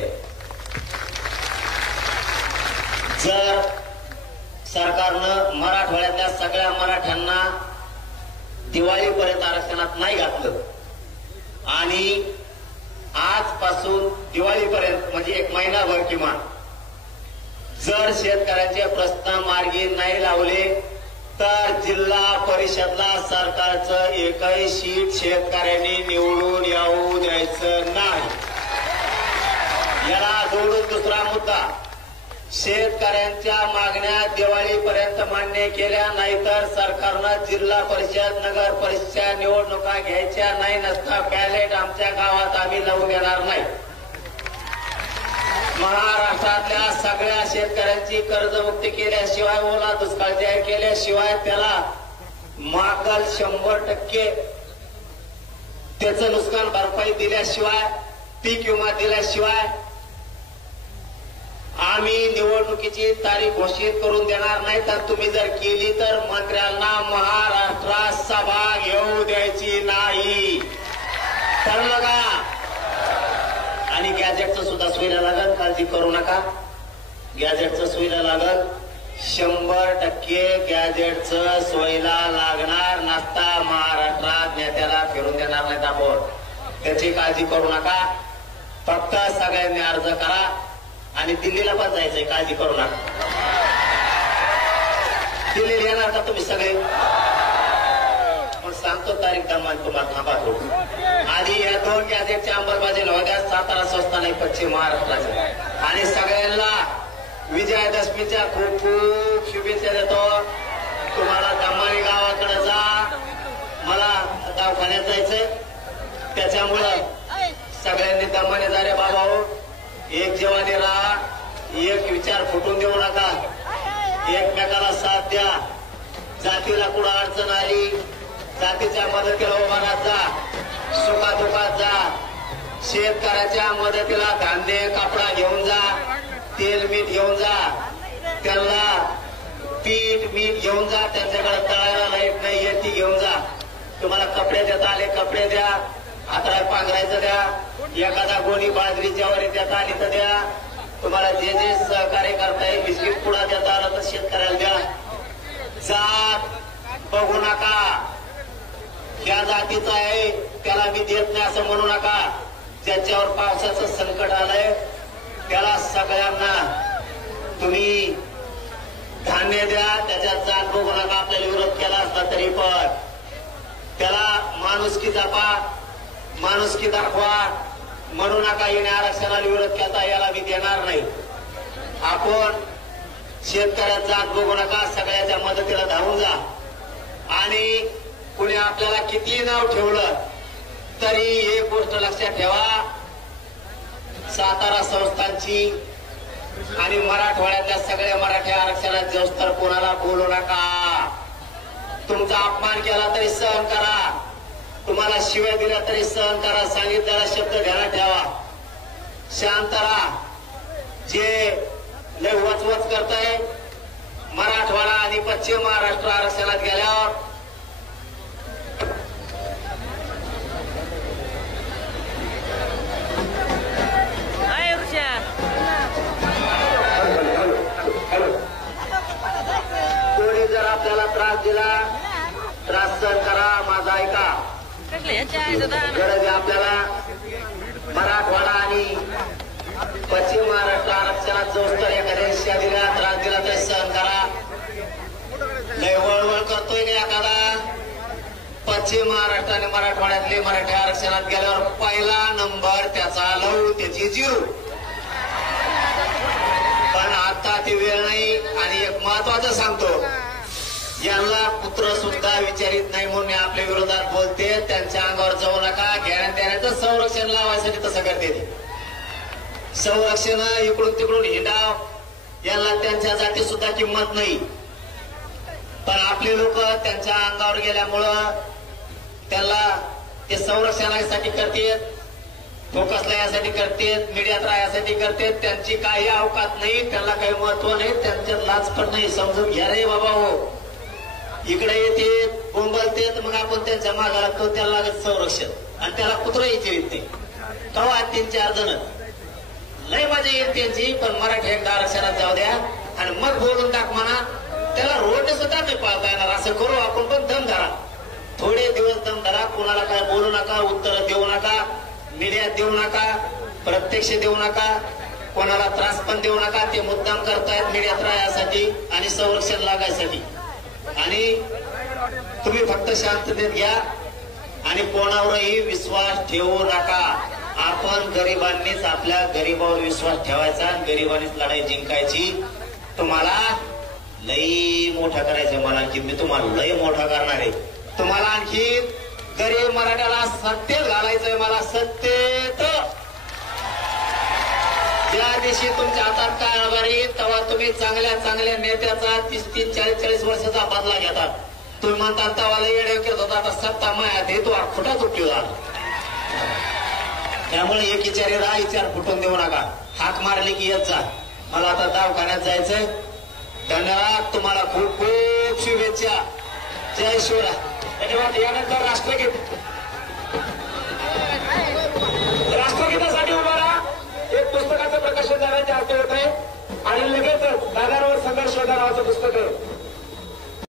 जर सरकारनं मराठवाड्यातल्या सगळ्या मराठ्यांना दिवाळीपर्यंत आरक्षणात नाही घातलं आणि आजपासून दिवाळीपर्यंत म्हणजे 1 महिनाभर किमान जर शेतकऱ्यांचे प्रश्न मार्गी नाही लावले तर जिल्हा परिषदला सरकारचं एकही सीट शेतकऱ्यांनी निवडून येऊ द्यायचं नाही. याला जोडून दुसरा मुद्दा, शेतकऱ्यांच्या मागण्या दिवाळीपर्यंत मान्य केल्या नाही तर सरकारनं जिल्हा परिषद नगर परिषद निवडणुका घ्यायच्या नाही, नसता बॅलेट आमच्या गावात आम्ही लावून देणार नाही. महाराष्ट्रातल्या सगळ्या शेतकऱ्यांची कर्जमुक्ती केल्याशिवाय, ओला दुष्काळ जाहीर केल्याशिवाय, त्याला मागल 100% त्याचं नुकसान भरपाई दिल्याशिवाय, पीक विमा दिल्याशिवाय आम्ही निवडणुकीची तारीख घोषित करून देणार नाही. तर तुम्ही जर केली तर मंत्र्यांना महाराष्ट्रात सभा घेऊ द्यायची नाही. ठरलं का? आणि गॅजेटचं सुद्धा सुविधा लागल, काळजी करू नका. गॅजेटचं सुविधा लागल, 100% गॅजेटचं सोयीला लागणार नसता महाराष्ट्रात नेत्याला फिरून देणार नाहीत आपण. त्याची काळजी करू नका. फक्त सगळ्यांनी अर्ज करा आणि दिल्लीला पण जायचंय, काळजी करू नका. दिल्लीला येणार का तुम्ही सगळे? पण सांगतो तारीख दमान तुम्हाला, थांबा थोडं. आधी या 2 गॅजेटच्या अंमलबजावणी होत्या, सातारा संस्थान आहे पश्चिम महाराष्ट्राचे. आणि सगळ्यांना विजयादशमीच्या खूप खूप शुभेच्छा देतो. तुम्हाला दमानी गावाकडे जा, मला दवाखान्यात जायचंय, त्याच्यामुळं सगळ्यांनी दमाने जा रे बाबा. एक जेवाने राहा, एक विचार फुटून देऊ नका, एकमेकाला साथ द्या. जातीला कुठं अडचण आली, जातीच्या मदतीला उभा राहत जा, सुखादुखात जा. शेतकऱ्याच्या मदतीला धान्य कपडा घेऊन जा, तेल मीठ घेऊन जा, त्यांना पीठ मीठ घेऊन जा, त्यांच्याकडे तळायला लाईट नाही ती घेऊन जा. तुम्हाला कपडे देता आले कपडे द्या, हाताला पांघरायचं द्या, एखादा गोणी बाजरी ज्वारी देता आली तर द्या. तुम्हाला जे जे सहकार्य करता येईल, बिस्किट पुडा देता आला तर शेतकऱ्याला द्या. जात बघू नका, या जातीचा आहे त्याला मी देत नाही असं म्हणू नका. ज्याच्यावर पावसाचं संकट आलंय त्याला सगळ्यांना तुम्ही धान्य द्या, त्याच्यात जात बघू नका. आपल्याला विरोध केला असला तरी पण त्याला माणुसकी जपा, माणुसकी दाखवा. म्हणू नका येणे आरक्षणाला विरोध केला, याला मी देणार नाही. आपण शेतकऱ्यात जात बघू नका, सगळ्याच्या मदतीला धावून जा. आणि कुणी आपल्याला किती नाव ठेवलं तरी एक गोष्ट लक्षात ठेवा, सातारा संस्थानची आणि मराठवाड्यातल्या सगळ्या मराठी आरक्षणात जाऊस तर कोणाला बोलू नका. तुमचा अपमान केला तरी सहन करा, तुम्हाला शिव्या दिल्या तरी सहन करा, सांगितलेला शब्द ध्यानात ठेवा. शांत राहा. जे लय वचवच करताय मराठवाडा आणि पश्चिम महाराष्ट्र आरक्षणात गेल्यावर कोणी जर आपल्याला त्रास दिला, त्रास सहन करा, माझा ऐका. गरज आहे आपल्याला मराठवाडा आणि पश्चिम महाराष्ट्र आरक्षणात जोस तर एखाद्या शिया दिला, त्रास दिला तर सहन करा. लय वळवळ करतोय का एखादा? पश्चिम महाराष्ट्र आणि मराठवाड्यातले मराठी आरक्षणात गेल्यावर पहिला नंबर त्याचा लव, त्याची जीव. पण आता ती वेळ नाही. आणि एक महत्वाचं सांगतो, यांना पुत्र सुद्धा विचारित नाही म्हणून आपल्या विरोधात बोलते. त्यांच्या अंगावर जाऊ नका. घेण्यात देण्याचं संरक्षण लावायसाठी तसं करते ते. संरक्षण इकडून तिकडून हिंडाव, यांना त्यांच्या जाती सुद्धा किंमत नाही. पण आपले लोक त्यांच्या अंगावर गेल्यामुळं त्याला ते संरक्षणासाठी करतात, फोकसला यासाठी करतात, मीडियात राहण्यासाठी करतात. त्यांची काही अवकात नाही, त्यांना काही महत्व नाही, त्यांच्यात लाज पण नाही. समजून घ्या रे बाबा हो. इकडे येते बोंबलते मग आपण त्यांच्या मागा लागतो, त्याला लागत संरक्षण आणि त्याला कुत्र यायचे येते तेव्हा 3-4 जण लय मजा येईल त्यांची. पण मराठी एकदा आरक्षणात जाऊ द्या आणि मग बोलून टाक म्हणा. त्याला रोड सुद्धा नाही पाळता येणार. असं करू आपण, पण दम धरा, थोडे दिवस दम धरा. कोणाला काय बोलू नका, उत्तर देऊ नका, मीडियात देऊ नका, प्रत्यक्ष देऊ नका, कोणाला त्रास पण देऊ नका. ते मुद्दाम करतायत मीडियात राहण्यासाठी आणि संरक्षण लागायसाठी. आणि तुम्ही फक्त शांततेत घ्या आणि कोणावरही विश्वास ठेवू नका. आपण गरिबांनीच आपल्या गरीबावर विश्वास ठेवायचा आणि गरिबांनीच लढाई जिंकायची. तुम्हाला लई मोठा करायचं मला, की मी तुम्हाला लई मोठा करणार आहे. तुम्हाला आणखी गरीब मराठ्याला सत्तेत घालायचंय मला, सत्तेत. ज्या दिवशी तुमच्या हातात कारभार येईल तेव्हा तुम्ही चांगल्या चांगल्या नेत्याचा 30-30, 40-40 वर्षाचा बदला घेतात. तुम्ही म्हणता तेव्हा येडे करत होता, आता सत्ता मायात हे तो खोटाच उपयोग झाला. त्यामुळे एक विचारी राहा, विचार फुटून देऊ नका. हाक मारली की येत जा. मला आता दवाखान्यात जायचंय. धन्यवाद. तुम्हाला खूप खूप शुभेच्छा. जय शिवराय. धन्यवाद. यानंतर राष्ट्रगीतासाठी उभा राहा. एक पुस्तकाचं प्रकाशन झाल्याचे अर्थ होत आहे आणि लगेच दादांवर संघर्ष नावाचं पुस्तक